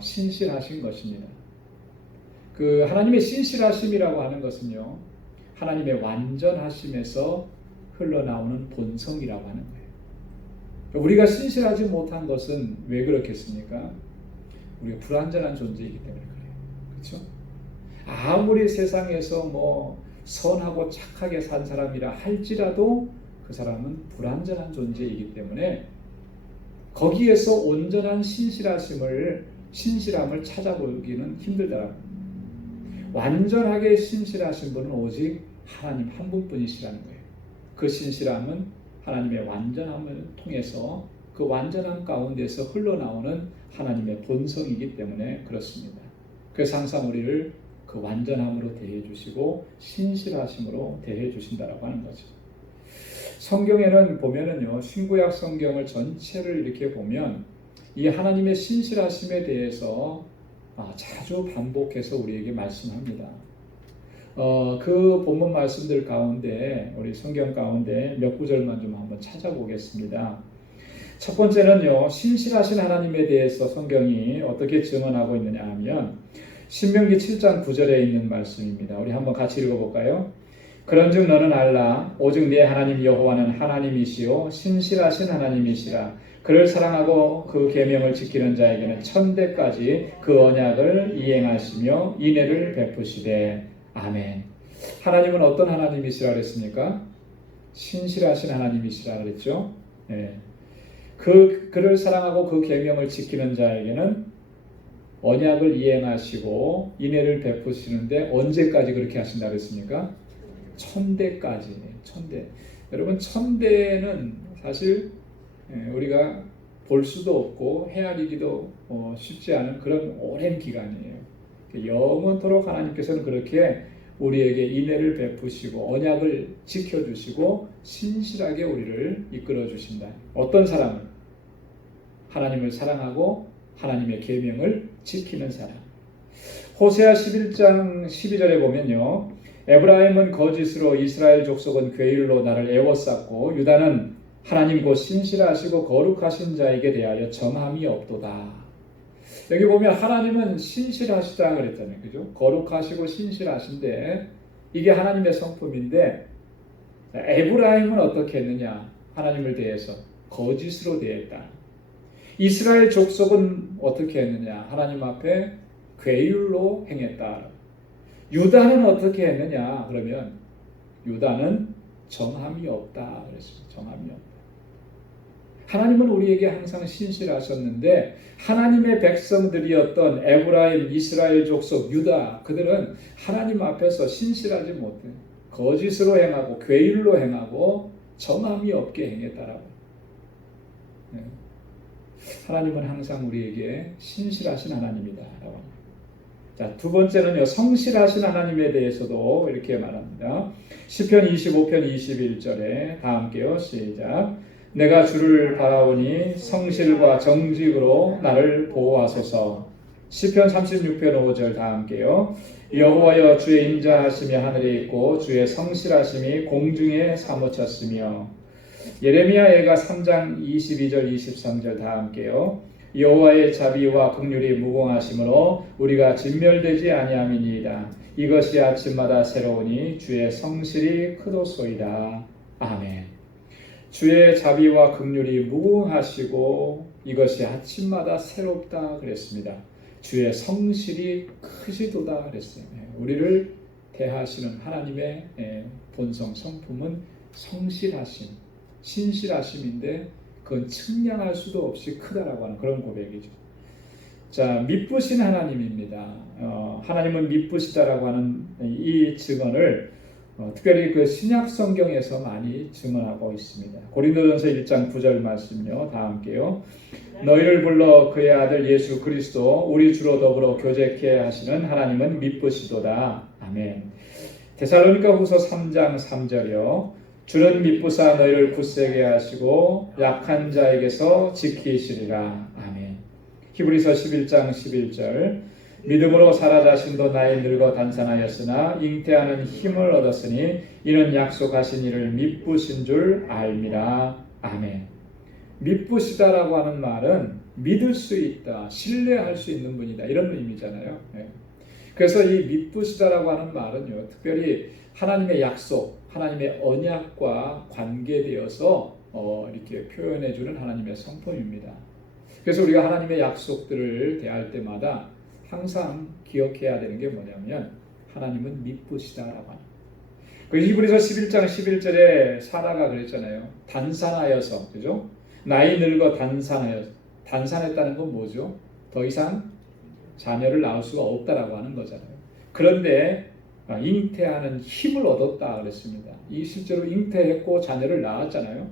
신실하신 것입니다. 그 하나님의 신실하심이라고 하는 것은요, 하나님의 완전하심에서 흘러나오는 본성이라고 하는 거예요. 우리가 신실하지 못한 것은 왜 그렇겠습니까? 우리가 불완전한 존재이기 때문에 그래요. 그렇죠? 아무리 세상에서 뭐 선하고 착하게 산 사람이라 할지라도 그 사람은 불완전한 존재이기 때문에 거기에서 온전한 신실함을 찾아보기는 힘들다. 완전하게 신실하신 분은 오직 하나님 한 분뿐이시라는 거예요. 그 신실함은 하나님의 완전함을 통해서 그 완전함 가운데서 흘러나오는 하나님의 본성이기 때문에 그렇습니다. 그래서 항상 우리를 그 완전함으로 대해 주시고 신실하심으로 대해 주신다라고 하는 거죠. 성경에는 보면은요, 신구약 성경을 전체를 이렇게 보면 이 하나님의 신실하심에 대해서 자주 반복해서 우리에게 말씀합니다. 그 본문 말씀들 가운데 우리 성경 가운데 몇 구절만 좀 한번 찾아보겠습니다. 첫 번째는요, 신실하신 하나님에 대해서 성경이 어떻게 증언하고 있느냐 하면 신명기 7장 9절에 있는 말씀입니다. 우리 한번 같이 읽어볼까요? 그런즉 너는 알라 오직 네 하나님 여호와는 하나님이시요 신실하신 하나님이시라. 그를 사랑하고 그 계명을 지키는 자에게는 천대까지 그 언약을 이행하시며 인애를 베푸시되. 아멘. 하나님은 어떤 하나님이시라 그랬습니까? 신실하신 하나님이시라 그랬죠. 네. 그를 사랑하고 그 계명을 지키는 자에게는 언약을 이행하시고 인애를 베푸시는데 언제까지 그렇게 하신다 그랬습니까? 천대까지. 천대. 여러분, 천대는 사실 우리가 볼 수도 없고 헤아리기도 쉽지 않은 그런 오랜 기간이에요. 영원토록 하나님께서는 그렇게 우리에게 인애를 베푸시고 언약을 지켜주시고 신실하게 우리를 이끌어 주신다. 어떤 사람을? 하나님을 사랑하고 하나님의 계명을 지키는 사람. 호세아 11장 12절에 보면요, 에브라임은 거짓으로 이스라엘 족속은 괴일로 나를 애워쌌고 유다는 하나님 곧 신실하시고 거룩하신 자에게 대하여 정함이 없도다. 여기 보면 하나님은 신실하시다 그랬잖아요. 그죠? 거룩하시고 신실하신데 이게 하나님의 성품인데 에브라임은 어떻게 했느냐? 하나님을 대해서 거짓으로 대했다. 이스라엘 족속은 어떻게 했느냐? 하나님 앞에 괴율로 행했다. 유다는 어떻게 했느냐? 그러면 유다는 정함이 없다 그랬습니다. 정함이 없다. 하나님은 우리에게 항상 신실하셨는데 하나님의 백성들이었던 에브라임, 이스라엘 족속, 유다, 그들은 하나님 앞에서 신실하지 못해 거짓으로 행하고 괴율로 행하고 정함이 없게 행했다라고. 하나님은 항상 우리에게 신실하신 하나님이다라고. 자, 두 번째는요, 성실하신 하나님에 대해서도 이렇게 말합니다. 시편 25편 21절에 다 함께요. 시작. 내가 주를 바라오니 성실과 정직으로 나를 보호하소서. 시편 36편 5절 다 함께요. 여호와여 주의 인자하심이 하늘에 있고 주의 성실하심이 공중에 사무쳤으며. 예레미야 예가 3장 22절 23절 다 함께요. 여호와의 자비와 긍휼이 무궁하심으로 우리가 진멸되지 아니함이니이다. 이것이 아침마다 새로우니 주의 성실이 크도소이다. 아멘. 주의 자비와 긍휼이 무궁하시고 이것이 아침마다 새롭다 그랬습니다. 주의 성실이 크시도다 그랬어요. 우리를 대하시는 하나님의 본성 성품은 성실하심, 신실하심인데 그건 측량할 수도 없이 크다라고 하는 그런 고백이죠. 자, 미쁘신 하나님입니다. 하나님은 미쁘시다라고 하는 이 증언을 특별히 그 신약 성경에서 많이 증언하고 있습니다. 고린도전서 1장 9절 말씀요. 다 함께요. 너희를 불러 그의 아들 예수 그리스도 우리 주로 더불어 교제케 하시는 하나님은 미쁘시도다. 아멘. 데살로니가 후서 3장 3절이요. 주는 미쁘사 너희를 굳세게 하시고 약한 자에게서 지키시리라. 아멘. 히브리서 11장 11절. 믿음으로 사라 자신도 나이 늙어 단산하였으나 잉태하는 힘을 얻었으니 이는 약속하신 이를 미쁘신 줄 알미라. 아멘. 미쁘시다라고 하는 말은 믿을 수 있다, 신뢰할 수 있는 분이다, 이런 의미잖아요. 그래서 이 미쁘시다라고 하는 말은요, 특별히 하나님의 약속, 하나님의 언약과 관계되어서 이렇게 표현해주는 하나님의 성품입니다. 그래서 우리가 하나님의 약속들을 대할 때마다 항상 기억해야 되는 게 뭐냐면 하나님은 미쁘시다라고 하는. 그 히브리서 11장 11절에 사라가 그랬잖아요. 단산하여서, 그죠? 나이 늙어 단산했다는 건 뭐죠? 더 이상 자녀를 낳을 수가 없다라고 하는 거잖아요. 그런데 잉태하는 힘을 얻었다 그랬습니다. 이 실제로 잉태했고 자녀를 낳았잖아요.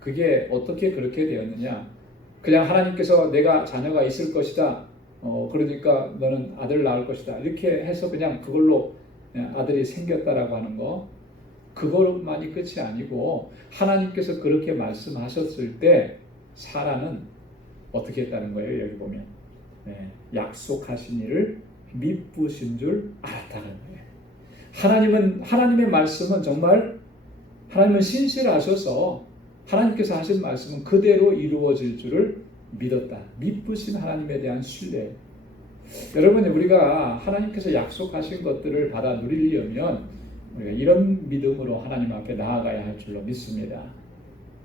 그게 어떻게 그렇게 되었느냐? 그냥 하나님께서 내가 자녀가 있을 것이다. 그러니까 너는 아들 낳을 것이다. 이렇게 해서 그냥 그걸로 아들이 생겼다라고 하는 거. 그것만이 끝이 아니고 하나님께서 그렇게 말씀하셨을 때 사라는 어떻게 했다는 거예요? 여기 보면 약속하신 일을 미쁘신 줄 알았다는 거예요. 하나님의 말씀은 정말 하나님은 신실하셔서 하나님께서 하신 말씀은 그대로 이루어질 줄을 믿었다. 미쁘신 하나님에 대한 신뢰. 여러분, 우리가 하나님께서 약속하신 것들을 받아 누리려면 우리가 이런 믿음으로 하나님 앞에 나아가야 할 줄로 믿습니다.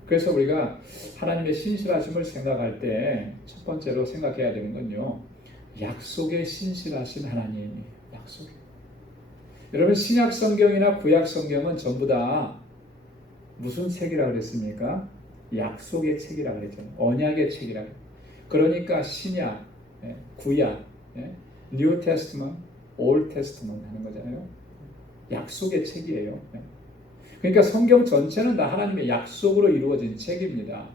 그래서 우리가 하나님의 신실하심을 생각할 때 첫 번째로 생각해야 되는 건요, 약속에 신실하신 하나님이에요. 약속에. 여러분, 신약 성경이나 구약 성경은 전부 다 무슨 책이라고 그랬습니까? 약속의 책이라고 그랬잖아요. 언약의 책이라고. 그러니까 신약, 구약, New Testament, Old Testament 하는 거잖아요. 약속의 책이에요. 그러니까 성경 전체는 다 하나님의 약속으로 이루어진 책입니다.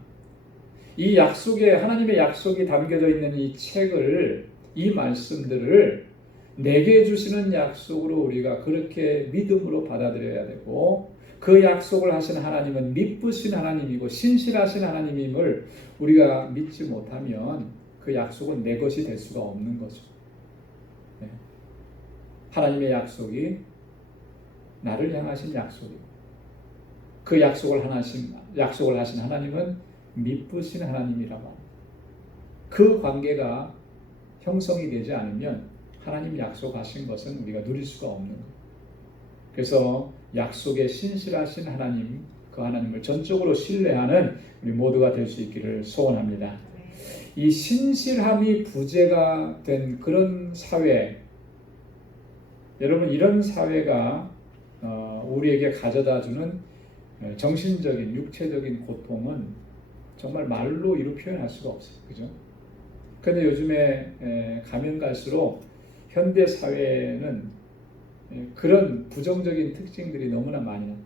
이 약속에 하나님의 약속이 담겨져 있는 이 책을, 이 말씀들을 내게 주시는 약속으로 우리가 그렇게 믿음으로 받아들여야 되고, 그 약속을 하신 하나님은 미쁘신 하나님이고 신실하신 하나님임을 우리가 믿지 못하면 그 약속은 내 것이 될 수가 없는 거죠. 하나님의 약속이 나를 향하신 약속이고, 그 약속을 하신 하나님은 미쁘신 하나님이라고 합니다. 그 관계가 형성이 되지 않으면 하나님 약속하신 것은 우리가 누릴 수가 없는 거예요. 그래서 약속에 신실하신 하나님, 그 하나님을 전적으로 신뢰하는 우리 모두가 될 수 있기를 소원합니다. 이 신실함이 부재가 된 그런 사회, 여러분, 이런 사회가 우리에게 가져다주는 정신적인, 육체적인 고통은 정말 말로 이루 표현할 수가 없어요. 그죠? 그런데 요즘에 가면 갈수록 현대 사회는 그런 부정적인 특징들이 너무나 많이 나요.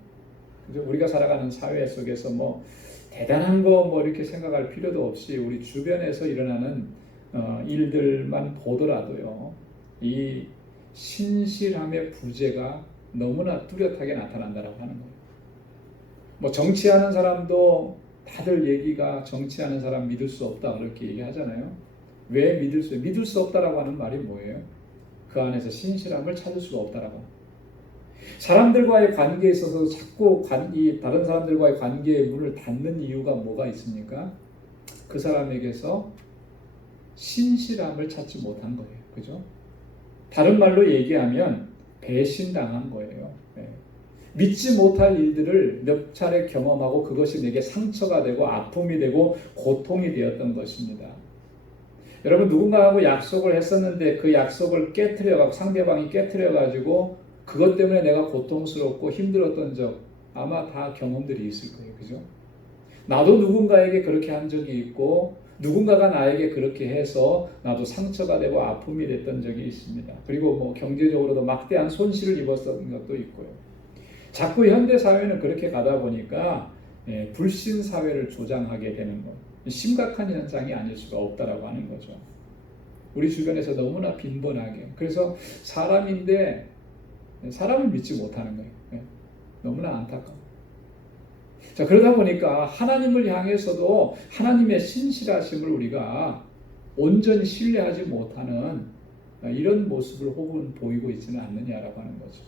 우리가 살아가는 사회 속에서 뭐 대단한 거 뭐 이렇게 생각할 필요도 없이 우리 주변에서 일어나는 일들만 보더라도요, 이 신실함의 부재가 너무나 뚜렷하게 나타난다라고 하는 거예요. 뭐 정치하는 사람도 다들 얘기가 정치하는 사람 믿을 수 없다 그렇게 얘기하잖아요. 왜 믿을 수 없다라고 하는 말이 뭐예요? 그 안에서 신실함을 찾을 수가 없다라고. 사람들과의 관계에 있어서 자꾸 다른 사람들과의 관계의 문을 닫는 이유가 뭐가 있습니까? 그 사람에게서 신실함을 찾지 못한 거예요. 그죠? 다른 말로 얘기하면 배신당한 거예요. 믿지 못할 일들을 몇 차례 경험하고 그것이 내게 상처가 되고 아픔이 되고 고통이 되었던 것입니다. 여러분, 누군가하고 약속을 했었는데 그 약속을 깨트려가고 상대방이 깨트려가지고 그것 때문에 내가 고통스럽고 힘들었던 적 아마 다 경험들이 있을 거예요. 그죠? 나도 누군가에게 그렇게 한 적이 있고 누군가가 나에게 그렇게 해서 나도 상처가 되고 아픔이 됐던 적이 있습니다. 그리고 뭐 경제적으로도 막대한 손실을 입었던 것도 있고요. 자꾸 현대 사회는 그렇게 가다 보니까 불신 사회를 조장하게 되는 것, 심각한 현상이 아닐 수가 없다라고 하는 거죠. 우리 주변에서 너무나 빈번하게. 그래서 사람인데 사람을 믿지 못하는 거예요. 너무나 안타까워. 자, 그러다 보니까 하나님을 향해서도 하나님의 신실하심을 우리가 온전히 신뢰하지 못하는 이런 모습을 혹은 보이고 있지는 않느냐라고 하는 거죠.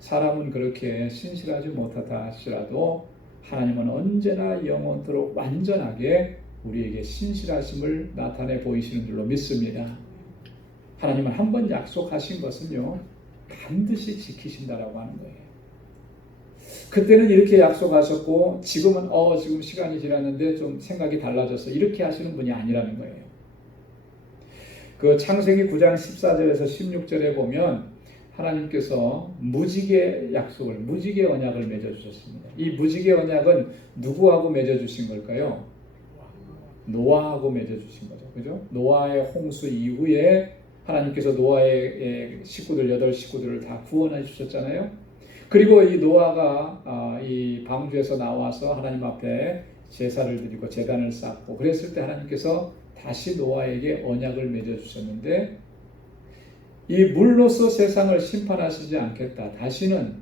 사람은 그렇게 신실하지 못하다 할지라도 하나님은 언제나 영원토록 완전하게 우리에게 신실하심을 나타내 보이시는 줄로 믿습니다. 하나님은 한 번 약속하신 것은요, 반드시 지키신다라고 하는 거예요. 그때는 이렇게 약속하셨고 지금은 지금 시간이 지났는데 좀 생각이 달라져서 이렇게 하시는 분이 아니라는 거예요. 그 창세기 9장 14절에서 16절에 보면 하나님께서 무지개 약속을, 무지개 언약을 맺어주셨습니다. 이 무지개 언약은 누구하고 맺어주신 걸까요? 노아하고 맺어주신 거죠. 그죠? 노아의 홍수 이후에 하나님께서 노아의 식구들, 8식구들을 다 구원해 주셨잖아요. 그리고 이 노아가 이 방주에서 나와서 하나님 앞에 제사를 드리고 제단을 쌓고 그랬을 때 하나님께서 다시 노아에게 언약을 맺어주셨는데, 이 물로서 세상을 심판하시지 않겠다, 다시는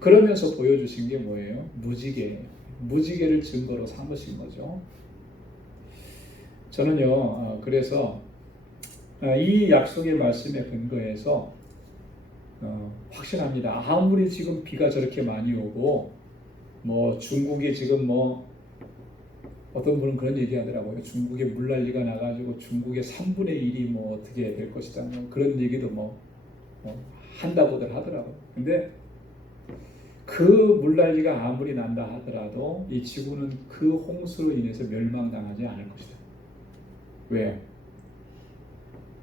그러면서 보여주신 게 뭐예요? 무지개예요. 무지개를 증거로 삼으신 거죠. 저는요, 그래서 이 약속의 말씀에 근거해서 확신합니다. 아무리 지금 비가 저렇게 많이 오고 뭐 중국이 지금 뭐 어떤 분은 그런 얘기하더라고요. 중국에 물난리가 나가지고 중국의 3분의 1이 뭐 어떻게 될 것이다. 뭐 그런 얘기도 뭐 한다고들 하더라고요. 근데 그 물난리가 아무리 난다 하더라도 이 지구는 그 홍수로 인해서 멸망당하지 않을 것이다. 왜요?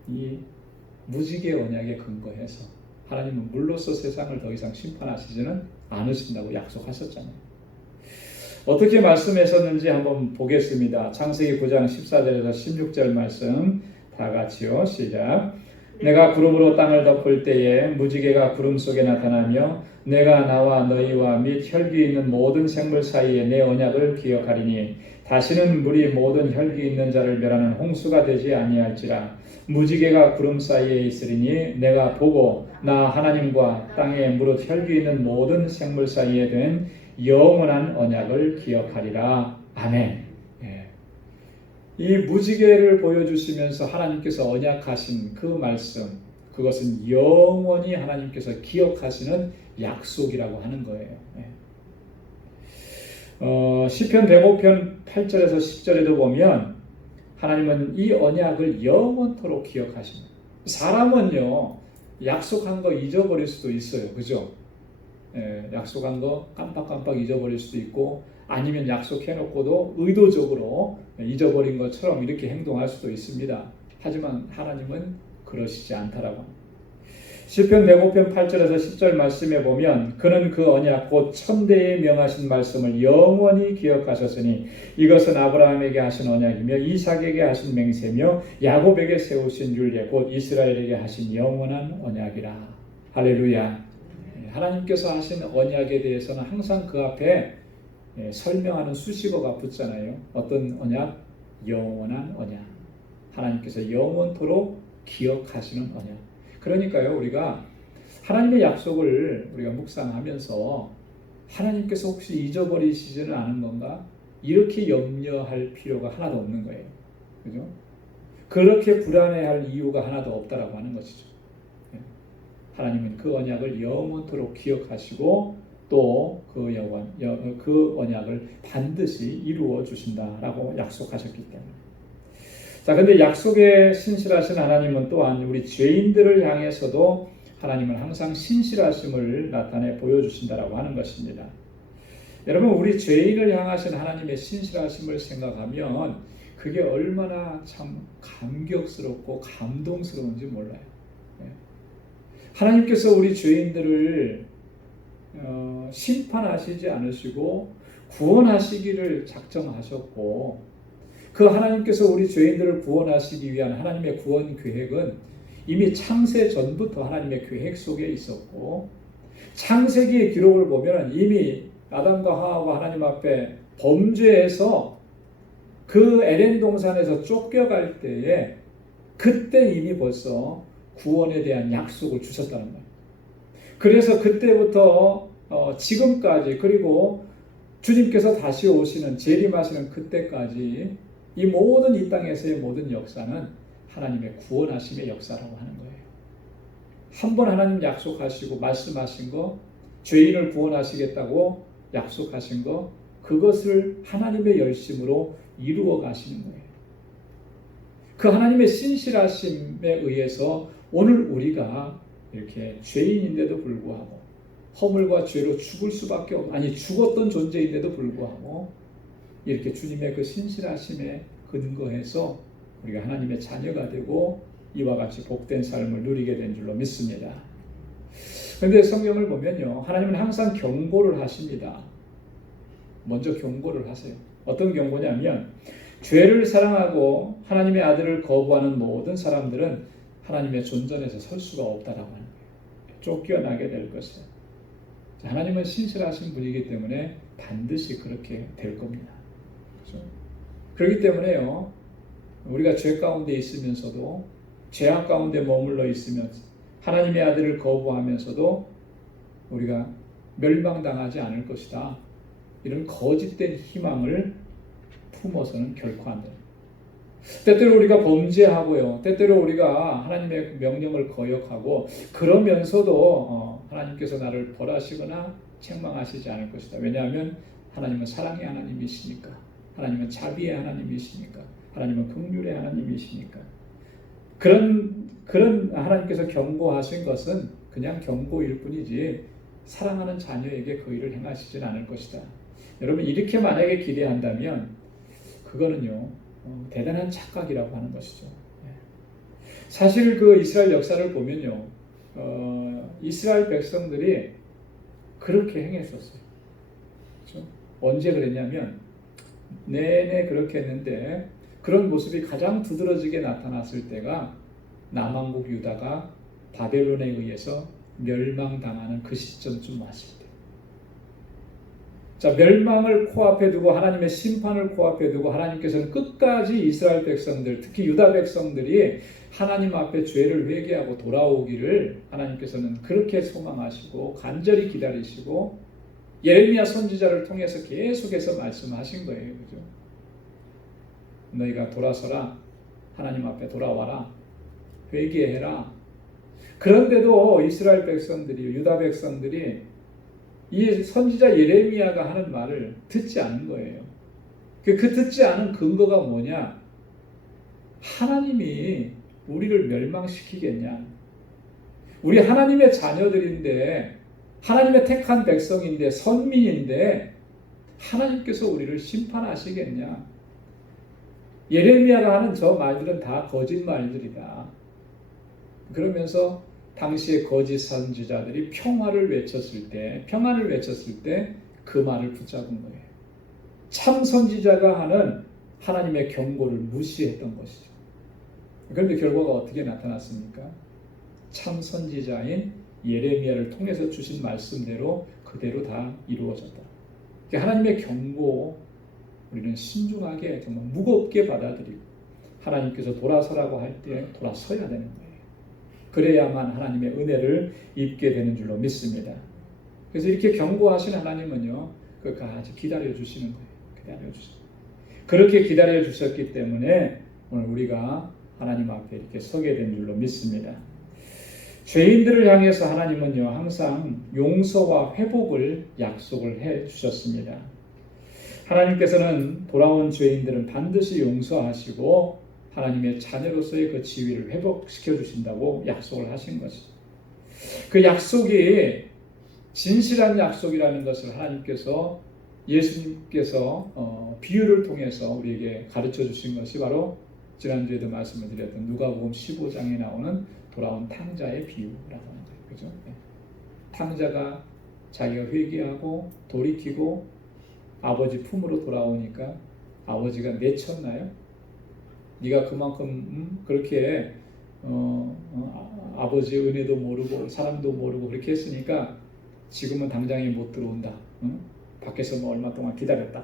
이 무지개 언약에 근거해서 하나님은 물로써 세상을 더 이상 심판하시지는 않으신다고 약속하셨잖아요. 어떻게 말씀하셨는지 한번 보겠습니다. 창세기 9장 14절에서 16절 말씀 다 같이요. 시작. 내가 구름으로 땅을 덮을 때에 무지개가 구름 속에 나타나며 내가 나와 너희와 및 혈기 있는 모든 생물 사이에 내 언약을 기억하리니 다시는 물이 모든 혈기 있는 자를 멸하는 홍수가 되지 아니할지라. 무지개가 구름 사이에 있으리니 내가 보고 나 하나님과 땅에 무릇 혈기 있는 모든 생물 사이에 된 영원한 언약을 기억하리라. 아멘. 이 무지개를 보여주시면서 하나님께서 언약하신 그 말씀, 그것은 영원히 하나님께서 기억하시는 약속이라고 하는 거예요. 시편 105편 8절에서 10절에도 보면 하나님은 이 언약을 영원토록 기억하십니다. 사람은요, 약속한 거 잊어버릴 수도 있어요. 그죠? 약속한 거 깜빡깜빡 잊어버릴 수도 있고, 아니면 약속해놓고도 의도적으로 잊어버린 것처럼 이렇게 행동할 수도 있습니다. 하지만 하나님은 그러시지 않다라고 합니다. 시편 105편 8절에서 10절 말씀에 보면 그는 그 언약 곧 천대에 명하신 말씀을 영원히 기억하셨으니 이것은 아브라함에게 하신 언약이며 이삭에게 하신 맹세며 야곱에게 세우신 율례 곧 이스라엘에게 하신 영원한 언약이라. 할렐루야. 하나님께서 하신 언약에 대해서는 항상 그 앞에 설명하는 수식어가 붙잖아요. 어떤 언약? 영원한 언약. 하나님께서 영원토록 기억하시는 언약. 그러니까요, 우리가 하나님의 약속을 우리가 묵상하면서 하나님께서 혹시 잊어버리시지는 않은 건가? 이렇게 염려할 필요가 하나도 없는 거예요. 그죠? 그렇게 불안해할 이유가 하나도 없다라고 하는 것이죠. 하나님은 그 언약을 영원토록 기억하시고 또 그 언약을 반드시 이루어 주신다라고 약속하셨기 때문에. 자, 근데 약속에 신실하신 하나님은 또한 우리 죄인들을 향해서도 하나님은 항상 신실하심을 나타내 보여주신다라고 하는 것입니다. 여러분, 우리 죄인을 향하신 하나님의 신실하심을 생각하면 그게 얼마나 참 감격스럽고 감동스러운지 몰라요. 하나님께서 우리 죄인들을 심판하시지 않으시고 구원하시기를 작정하셨고, 그 하나님께서 우리 죄인들을 구원하시기 위한 하나님의 구원 계획은 이미 창세 전부터 하나님의 계획 속에 있었고, 창세기의 기록을 보면 이미 아담과 하와가 하나님 앞에 범죄해서 그 에덴 동산에서 쫓겨갈 때에 그때 이미 벌써 구원에 대한 약속을 주셨다는 거예요. 그래서 그때부터 지금까지, 그리고 주님께서 다시 오시는 재림하시는 그때까지 이 모든 이 땅에서의 모든 역사는 하나님의 구원하심의 역사라고 하는 거예요. 한 번 하나님 약속하시고 말씀하신 거, 죄인을 구원하시겠다고 약속하신 거, 그것을 하나님의 열심으로 이루어 가시는 거예요. 그 하나님의 신실하심에 의해서 오늘 우리가 이렇게 죄인인데도 불구하고 허물과 죄로 죽을 수밖에 없는, 아니 죽었던 존재인데도 불구하고 이렇게 주님의 그 신실하심에 근거해서 우리가 하나님의 자녀가 되고 이와 같이 복된 삶을 누리게 된 줄로 믿습니다. 그런데 성경을 보면요, 하나님은 항상 경고를 하십니다. 먼저 경고를 하세요. 어떤 경고냐면 죄를 사랑하고 하나님의 아들을 거부하는 모든 사람들은 하나님의 존전에서 설 수가 없다라고 하는 거예요. 쫓겨나게 될 것이에요. 하나님은 신실하신 분이기 때문에 반드시 그렇게 될 겁니다. 그렇죠? 그렇기 때문에요, 우리가 죄 가운데 있으면서도, 죄악 가운데 머물러 있으면서 하나님의 아들을 거부하면서도 우리가 멸망당하지 않을 것이다. 이런 거짓된 희망을 품어서는 결코 안 됩니다. 때때로 우리가 범죄하고요. 때때로 우리가 하나님의 명령을 거역하고 그러면서도 하나님께서 나를 벌하시거나 책망하시지 않을 것이다. 왜냐하면 하나님은 사랑의 하나님이시니까. 하나님은 자비의 하나님이시니까. 하나님은 긍휼의 하나님이시니까. 그런 하나님께서 경고하신 것은 그냥 경고일 뿐이지 사랑하는 자녀에게 그 일을 행하시진 않을 것이다. 여러분 이렇게 만약에 기대한다면 그거는요 대단한 착각이라고 하는 것이죠. 사실 그 이스라엘 역사를 보면요 이스라엘 백성들이 그렇게 행했었어요. 그렇죠? 언제 그랬냐면 내내 그렇게 했는데 그런 모습이 가장 두드러지게 나타났을 때가 남왕국 유다가 바벨론에 의해서 멸망당하는 그 시점쯤 왔을 때. 자, 멸망을 코앞에 두고 하나님의 심판을 코앞에 두고 하나님께서는 끝까지 이스라엘 백성들, 특히 유다 백성들이 하나님 앞에 죄를 회개하고 돌아오기를 하나님께서는 그렇게 소망하시고 간절히 기다리시고 예레미야 선지자를 통해서 계속해서 말씀하신 거예요. 그죠? 너희가 돌아서라. 하나님 앞에 돌아와라. 회개해라. 그런데도 이스라엘 백성들이, 유다 백성들이 이 선지자 예레미야가 하는 말을 듣지 않는 거예요. 그 듣지 않은 근거가 뭐냐? 하나님이 우리를 멸망시키겠냐? 우리 하나님의 자녀들인데, 하나님의 택한 백성인데, 선민인데, 하나님께서 우리를 심판하시겠냐? 예레미야가 하는 저 말들은 다 거짓말들이다. 그러면서 당시의 거짓 선지자들이 평화를 외쳤을 때, 평안을 외쳤을 때 그 말을 붙잡은 거예요. 참 선지자가 하는 하나님의 경고를 무시했던 것이죠. 그런데 결과가 어떻게 나타났습니까? 참 선지자인 예레미야를 통해서 주신 말씀대로 그대로 다 이루어졌다. 하나님의 경고 우리는 신중하게 정말 무겁게 받아들이고 하나님께서 돌아서라고 할 때 돌아서야 되는 거예요. 그래야만 하나님의 은혜를 입게 되는 줄로 믿습니다. 그래서 이렇게 경고하신 하나님은요, 끝까지 기다려 주시는 거예요. 기다려 주시는. 그렇게 기다려 주셨기 때문에 오늘 우리가 하나님 앞에 이렇게 서게 된 줄로 믿습니다. 죄인들을 향해서 하나님은요, 항상 용서와 회복을 약속을 해 주셨습니다. 하나님께서는 돌아온 죄인들은 반드시 용서하시고 하나님의 자녀로서의 그 지위를 회복시켜 주신다고 약속을 하신 것이죠. 그 약속이 진실한 약속이라는 것을 하나님께서 예수님께서 비유를 통해서 우리에게 가르쳐 주신 것이 바로 지난주에도 말씀을 드렸던 누가복음 15장에 나오는 돌아온 탕자의 비유라고 하는 거예요. 그죠? 탕자가 자기가 회개하고 돌이키고 아버지 품으로 돌아오니까 아버지가 내쳤나요? 네가 그만큼 그렇게 아버지의 은혜도 모르고 사랑도 모르고 그렇게 했으니까 지금은 당장에 못 들어온다. 밖에서 뭐 얼마 동안 기다렸다.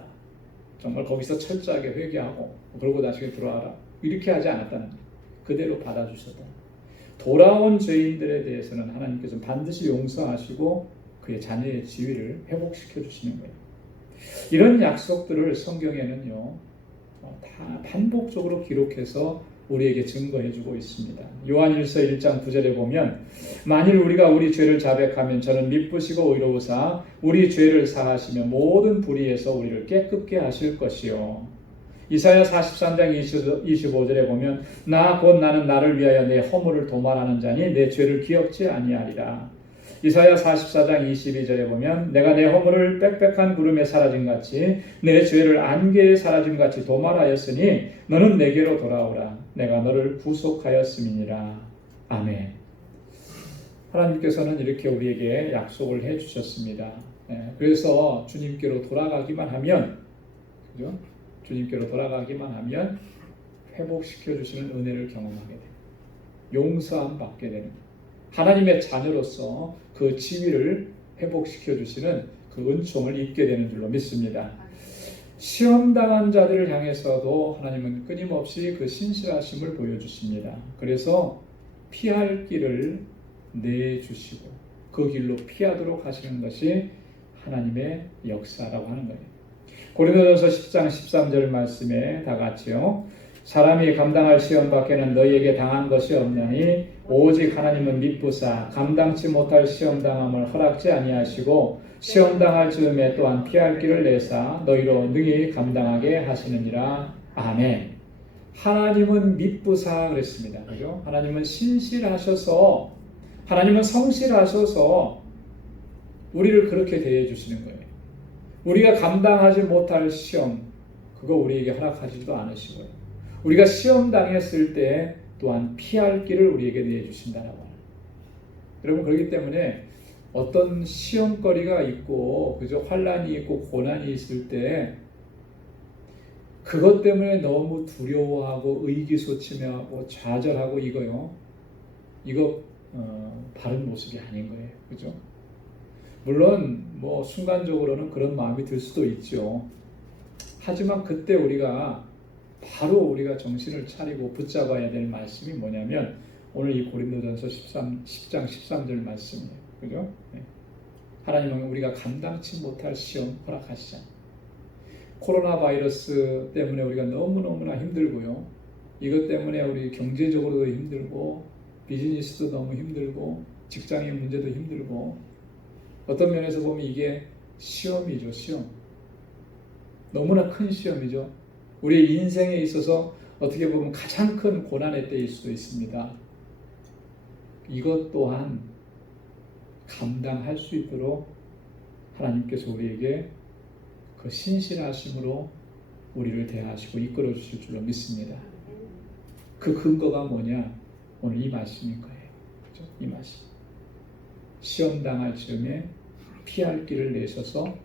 정말 거기서 철저하게 회개하고 그러고 나중에 들어와라. 이렇게 하지 않았다는 거예요. 그대로 받아주셨다. 돌아온 죄인들에 대해서는 하나님께서 반드시 용서하시고 그의 자녀의 지위를 회복시켜 주시는 거예요. 이런 약속들을 성경에는요 다 반복적으로 기록해서 우리에게 증거해주고 있습니다. 요한일서 1장 9절에 보면 만일 우리가 우리 죄를 자백하면 저는 미쁘시고 의로우사 우리 죄를 사하시며 모든 불의에서 우리를 깨끗게 하실 것이요. 이사야 43장 25절에 보면 나 곧 나는 나를 위하여 내 허물을 도말하는 자니 내 죄를 기억지 아니하리라. 이사야 44장 22절에 보면 내가 내 허물을 빽빽한 구름에 사라짐같이 내 죄를 안개에 사라짐같이 도말하였으니 너는 내게로 돌아오라. 내가 너를 구속하였음이니라. 아멘. 하나님께서는 이렇게 우리에게 약속을 해주셨습니다. 그래서 주님께로 돌아가기만 하면, 그죠? 주님께로 돌아가기만 하면 회복시켜 주시는 은혜를 경험하게 됩니다. 용서함 받게 됩니다. 하나님의 자녀로서 그 지위를 회복시켜 주시는 그 은총을 입게 되는 줄로 믿습니다. 시험당한 자들을 향해서도 하나님은 끊임없이 그 신실하심을 보여주십니다. 그래서 피할 길을 내주시고 그 길로 피하도록 하시는 것이 하나님의 역사라고 하는 거예요. 고린도전서 10장 13절 말씀에 다 같이요. 사람이 감당할 시험 밖에는 너희에게 당한 것이 없나니 오직 하나님은 미쁘사 감당치 못할 시험 당함을 허락지 아니하시고 시험 당할 즈음에 또한 피할 길을 내사 너희로 능히 감당하게 하시느니라. 아멘. 하나님은 미쁘사 그랬습니다. 그죠? 하나님은 신실하셔서, 하나님은 성실하셔서 우리를 그렇게 대해 주시는 거예요. 우리가 감당하지 못할 시험, 그거 우리에게 허락하지도 않으시고요. 우리가 시험 당했을 때 또한 피할 길을 우리에게 내주신다라고 합니다. 여러분, 그렇기 때문에 어떤 시험거리가 있고, 그죠? 환란이 있고 고난이 있을 때 그것 때문에 너무 두려워하고 의기소침해하고 좌절하고 이거 바른 모습이 아닌 거예요. 그죠? 물론 뭐 순간적으로는 그런 마음이 들 수도 있죠. 하지만 그때 바로 우리가 정신을 차리고 붙잡아야 될 말씀이 뭐냐면 오늘 이 고린도전서 10장 13절 말씀이에요. 그죠? 네. 하나님은 우리가 감당치 못할 시험 허락하시잖아요. 코로나 바이러스 때문에 우리가 너무너무나 힘들고요. 이것 때문에 우리 경제적으로도 힘들고 비즈니스도 너무 힘들고 직장인 문제도 힘들고 어떤 면에서 보면 이게 시험이죠. 시험. 너무나 큰 시험이죠. 우리의 인생에 있어서 어떻게 보면 가장 큰 고난의 때일 수도 있습니다. 이것 또한 감당할 수 있도록 하나님께서 우리에게 그 신실하심으로 우리를 대하시고 이끌어 주실 줄로 믿습니다. 그 근거가 뭐냐? 오늘 이 말씀일 거예요. 그렇죠? 이 말씀. 시험 당할 즈음에 피할 길을 내셔서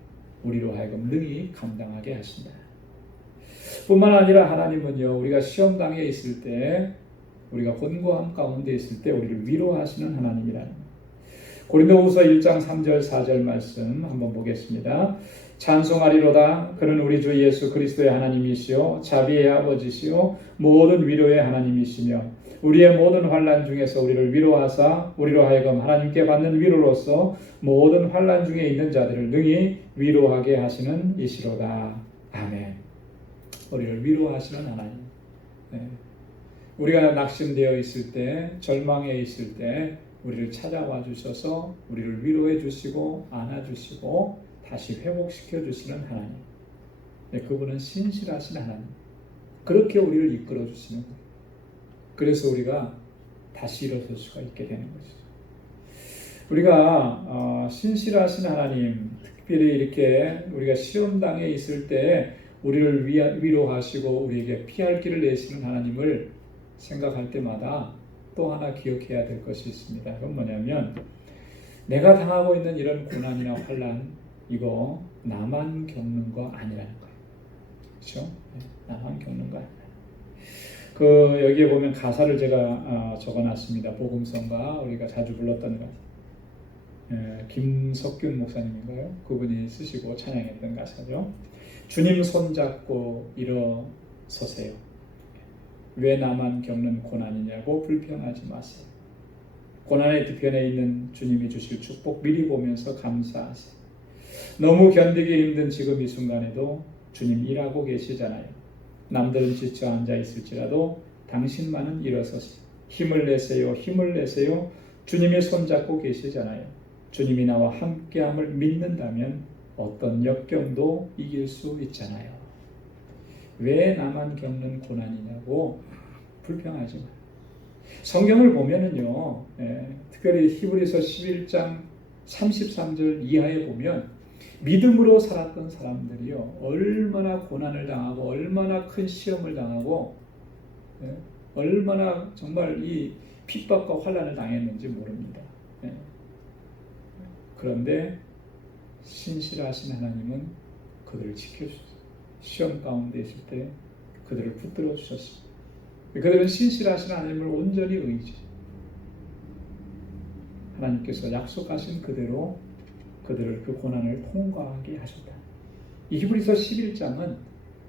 우리로 하여금 능히 감당하게 하신다. 뿐만 아니라 하나님은요, 우리가 시험 당해 있을 때, 우리가 곤고함 가운데 있을 때 우리를 위로하시는 하나님이라는 거예요. 고린도후서 1장 3절 4절 말씀 한번 보겠습니다. 찬송하리로다. 그는 우리 주 예수 그리스도의 하나님이시요 자비의 아버지시요 모든 위로의 하나님이시며 우리의 모든 환난 중에서 우리를 위로하사 우리로 하여금 하나님께 받는 위로로서 모든 환난 중에 있는 자들을 능히 위로하게 하시는 이시로다. 아멘. 우리를 위로하시는 하나님. 네. 우리가 낙심되어 있을 때, 절망해 있을 때 우리를 찾아와 주셔서 우리를 위로해 주시고 안아 주시고 다시 회복시켜 주시는 하나님. 네, 그분은 신실하신 하나님. 그렇게 우리를 이끌어 주시는 거예요. 그래서 우리가 다시 일어설 수가 있게 되는 것이죠. 우리가 신실하신 하나님, 특별히 이렇게 우리가 시험당에 있을 때 우리를 위로하시고 우리에게 피할 길을 내시는 하나님을 생각할 때마다 또 하나 기억해야 될 것이 있습니다. 그건 뭐냐면 내가 당하고 있는 이런 고난이나 환난 이거 나만 겪는 거 아니라는 거예요. 그렇죠? 나만 겪는 거 아니라. 여기에 보면 가사를 제가 적어놨습니다. 복음성가 우리가 자주 불렀던 거. 김석균 목사님인가요? 그분이 쓰시고 찬양했던 가사죠. 주님 손잡고 일어서세요. 왜 나만 겪는 고난이냐고 불평하지 마세요. 고난의 뒤편에 있는 주님이 주실 축복 미리 보면서 감사하세요. 너무 견디기 힘든 지금 이 순간에도 주님 일하고 계시잖아요. 남들은 지쳐 앉아 있을지라도 당신만은 일어서세요. 힘을 내세요. 힘을 내세요. 주님이 손잡고 계시잖아요. 주님이 나와 함께함을 믿는다면 어떤 역경도 이길 수 있잖아요. 왜 나만 겪는 고난이냐고 불평하지 마요. 성경을 보면은요, 특별히 히브리서 11장 33절 이하에 보면 믿음으로 살았던 사람들이요, 얼마나 고난을 당하고 얼마나 큰 시험을 당하고 얼마나 정말 이 핍박과 환난을 당했는지 모릅니다. 그런데 신실하신 하나님은 그들을 지켜주셨어요. 시험 가운데 있을 때 그들을 붙들어 주셨습니다. 그들은 신실하신 하나님을 온전히 의지해요. 하나님께서 약속하신 그대로 그들을 그 고난을 통과하게 하셨다. 이 히브리서 11장은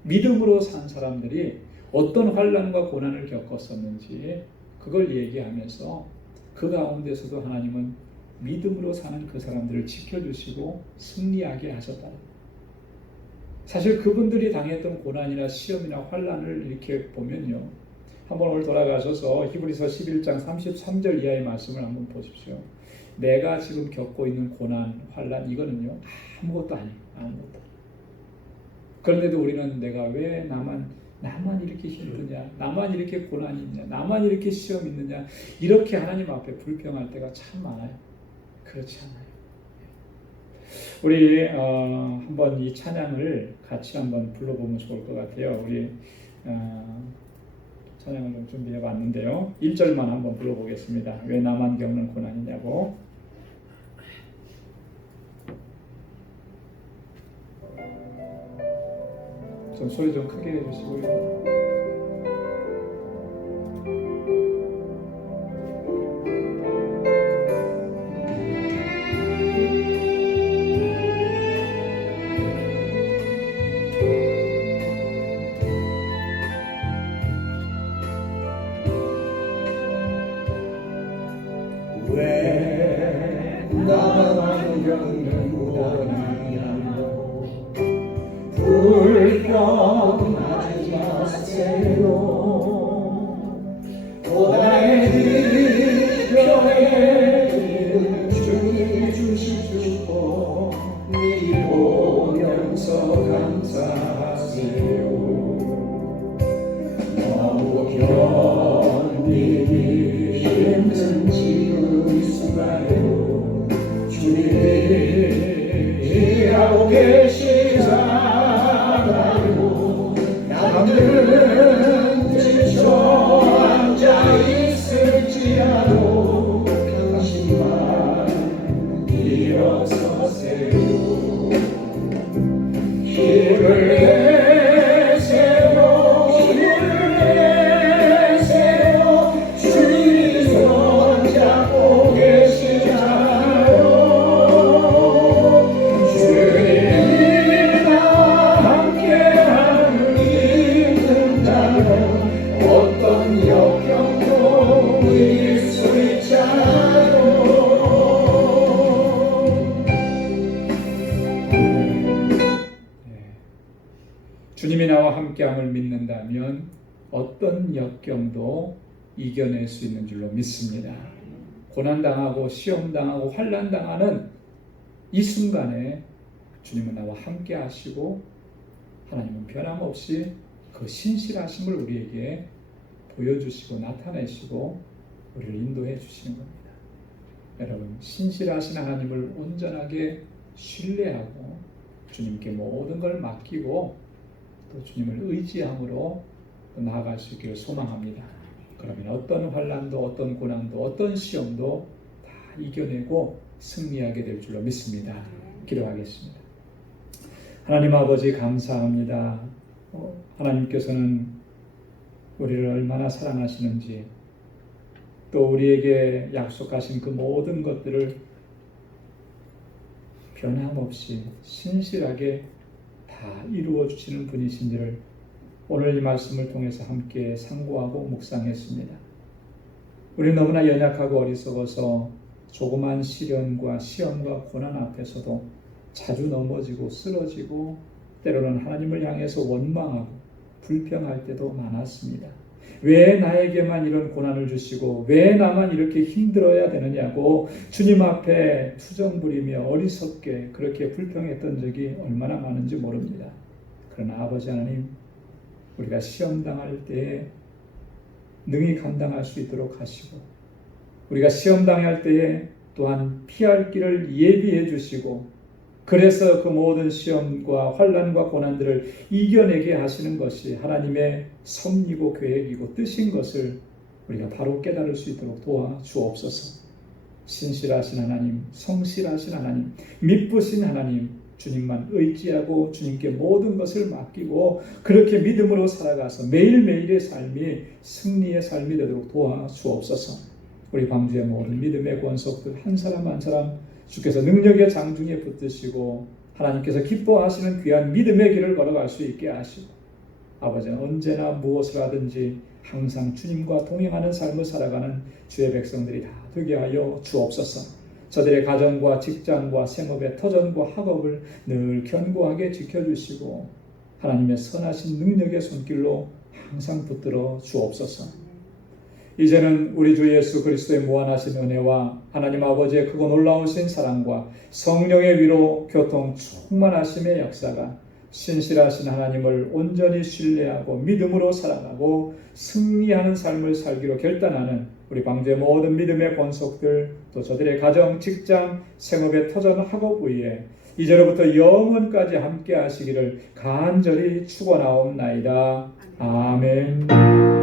믿음으로 산 사람들이 어떤 환난과 고난을 겪었었는지 그걸 얘기하면서 그 가운데서도 하나님은 믿음으로 사는 그 사람들을 지켜주시고 승리하게 하셨다. 사실 그분들이 당했던 고난이나 시험이나 환난을 이렇게 보면요, 한번 오늘 돌아가셔서 히브리서 11장 33절 이하의 말씀을 한번 보십시오. 내가 지금 겪고 있는 고난, 환난 이거는요 아무것도 아니에요. 아무것도. 그런데도 우리는 내가 왜 나만 이렇게 힘드냐, 나만 이렇게 고난이 있냐, 나만 이렇게 시험이 있느냐, 이렇게 하나님 앞에 불평할 때가 참 많아요. 그렇지 않아요. 우리 한번 이 찬양을 같이 한번 불러보면 좋을 것 같아요. 우리 찬양을 좀 준비해 봤는데요. 1절만 한번 불러보겠습니다. 왜 나만 겪는 고난이냐고. 좀 소리 좀 크게 해주시고요. 왜 나만 겪는 고난이냐고 불평하지 마세요. 고난의 뒤편에 주님 주실 축복 미리 보면서 감사하세요. 너무 견디기 힘든 지금 이 순간에도 주님이 일하고 계시잖아요. 남들은 지쳐 앉아 있을지라도 당신만 일어서세요. 힘을 내세요. 힘을 내세요. 주님이 손잡고 계시잖아요. 주님이랑 함께하는 믿는다면 어떤 역경도 이길 수 있잖아요. 주님이 나와 함께함을 믿는다면 어떤 역경도 이겨낼 수 있는 줄로 믿습니다. 고난당하고 시험당하고 환난당하는 이 순간에 주님은 나와 함께 하시고 하나님은 변함없이 그 신실하심을 우리에게 보여주시고 나타내시고 우리를 인도해 주시는 겁니다. 여러분, 신실하신 하나님을 온전하게 신뢰하고 주님께 모든 걸 맡기고 또 주님을 의지함으로 나아갈 수 있기를 소망합니다. 그러면 어떤 환난도 어떤 고난도 어떤 시험도 다 이겨내고 승리하게 될 줄로 믿습니다. 기도하겠습니다. 하나님 아버지 감사합니다. 하나님께서는 우리를 얼마나 사랑하시는지 또 우리에게 약속하신 그 모든 것들을 변함없이 신실하게 다 이루어 주시는 분이신지를 오늘 이 말씀을 통해서 함께 상고하고 묵상했습니다. 우리 너무나 연약하고 어리석어서 조그만 시련과 시험과 고난 앞에서도 자주 넘어지고 쓰러지고 때로는 하나님을 향해서 원망하고 불평할 때도 많았습니다. 왜 나에게만 이런 고난을 주시고 왜 나만 이렇게 힘들어야 되느냐고 주님 앞에 투정 부리며 어리석게 그렇게 불평했던 적이 얼마나 많은지 모릅니다. 그러나 아버지 하나님, 우리가 시험당할 때에 능히 감당할 수 있도록 하시고 우리가 시험당할 때에 또한 피할 길을 예비해 주시고 그래서 그 모든 시험과 환난과 고난들을 이겨내게 하시는 것이 하나님의 섭리고 계획이고 뜻인 것을 우리가 바로 깨달을 수 있도록 도와주옵소서. 신실하신 하나님, 성실하신 하나님, 미쁘신 하나님, 주님만 의지하고 주님께 모든 것을 맡기고 그렇게 믿음으로 살아가서 매일매일의 삶이 승리의 삶이 되도록 도와주옵소서. 우리 광주의 모든 믿음의 권속들 한 사람 한 사람 주께서 능력의 장중에 붙드시고 하나님께서 기뻐하시는 귀한 믿음의 길을 걸어갈 수 있게 하시고 아버지는 언제나 무엇을 하든지 항상 주님과 동행하는 삶을 살아가는 주의 백성들이 다 되게 하여 주옵소서. 저들의 가정과 직장과 생업의 터전과 학업을 늘 견고하게 지켜주시고 하나님의 선하신 능력의 손길로 항상 붙들어 주옵소서. 이제는 우리 주 예수 그리스도의 무한하신 은혜와 하나님 아버지의 크고 놀라우신 사랑과 성령의 위로 교통 충만하심의 역사가 신실하신 하나님을 온전히 신뢰하고 믿음으로 살아가고 승리하는 삶을 살기로 결단하는 우리 방주의 모든 믿음의 권속들, 또 저들의 가정, 직장, 생업의 터전, 학업 위에 이제로부터 영원까지 함께 하시기를 간절히 축원하옵나이다. 아멘.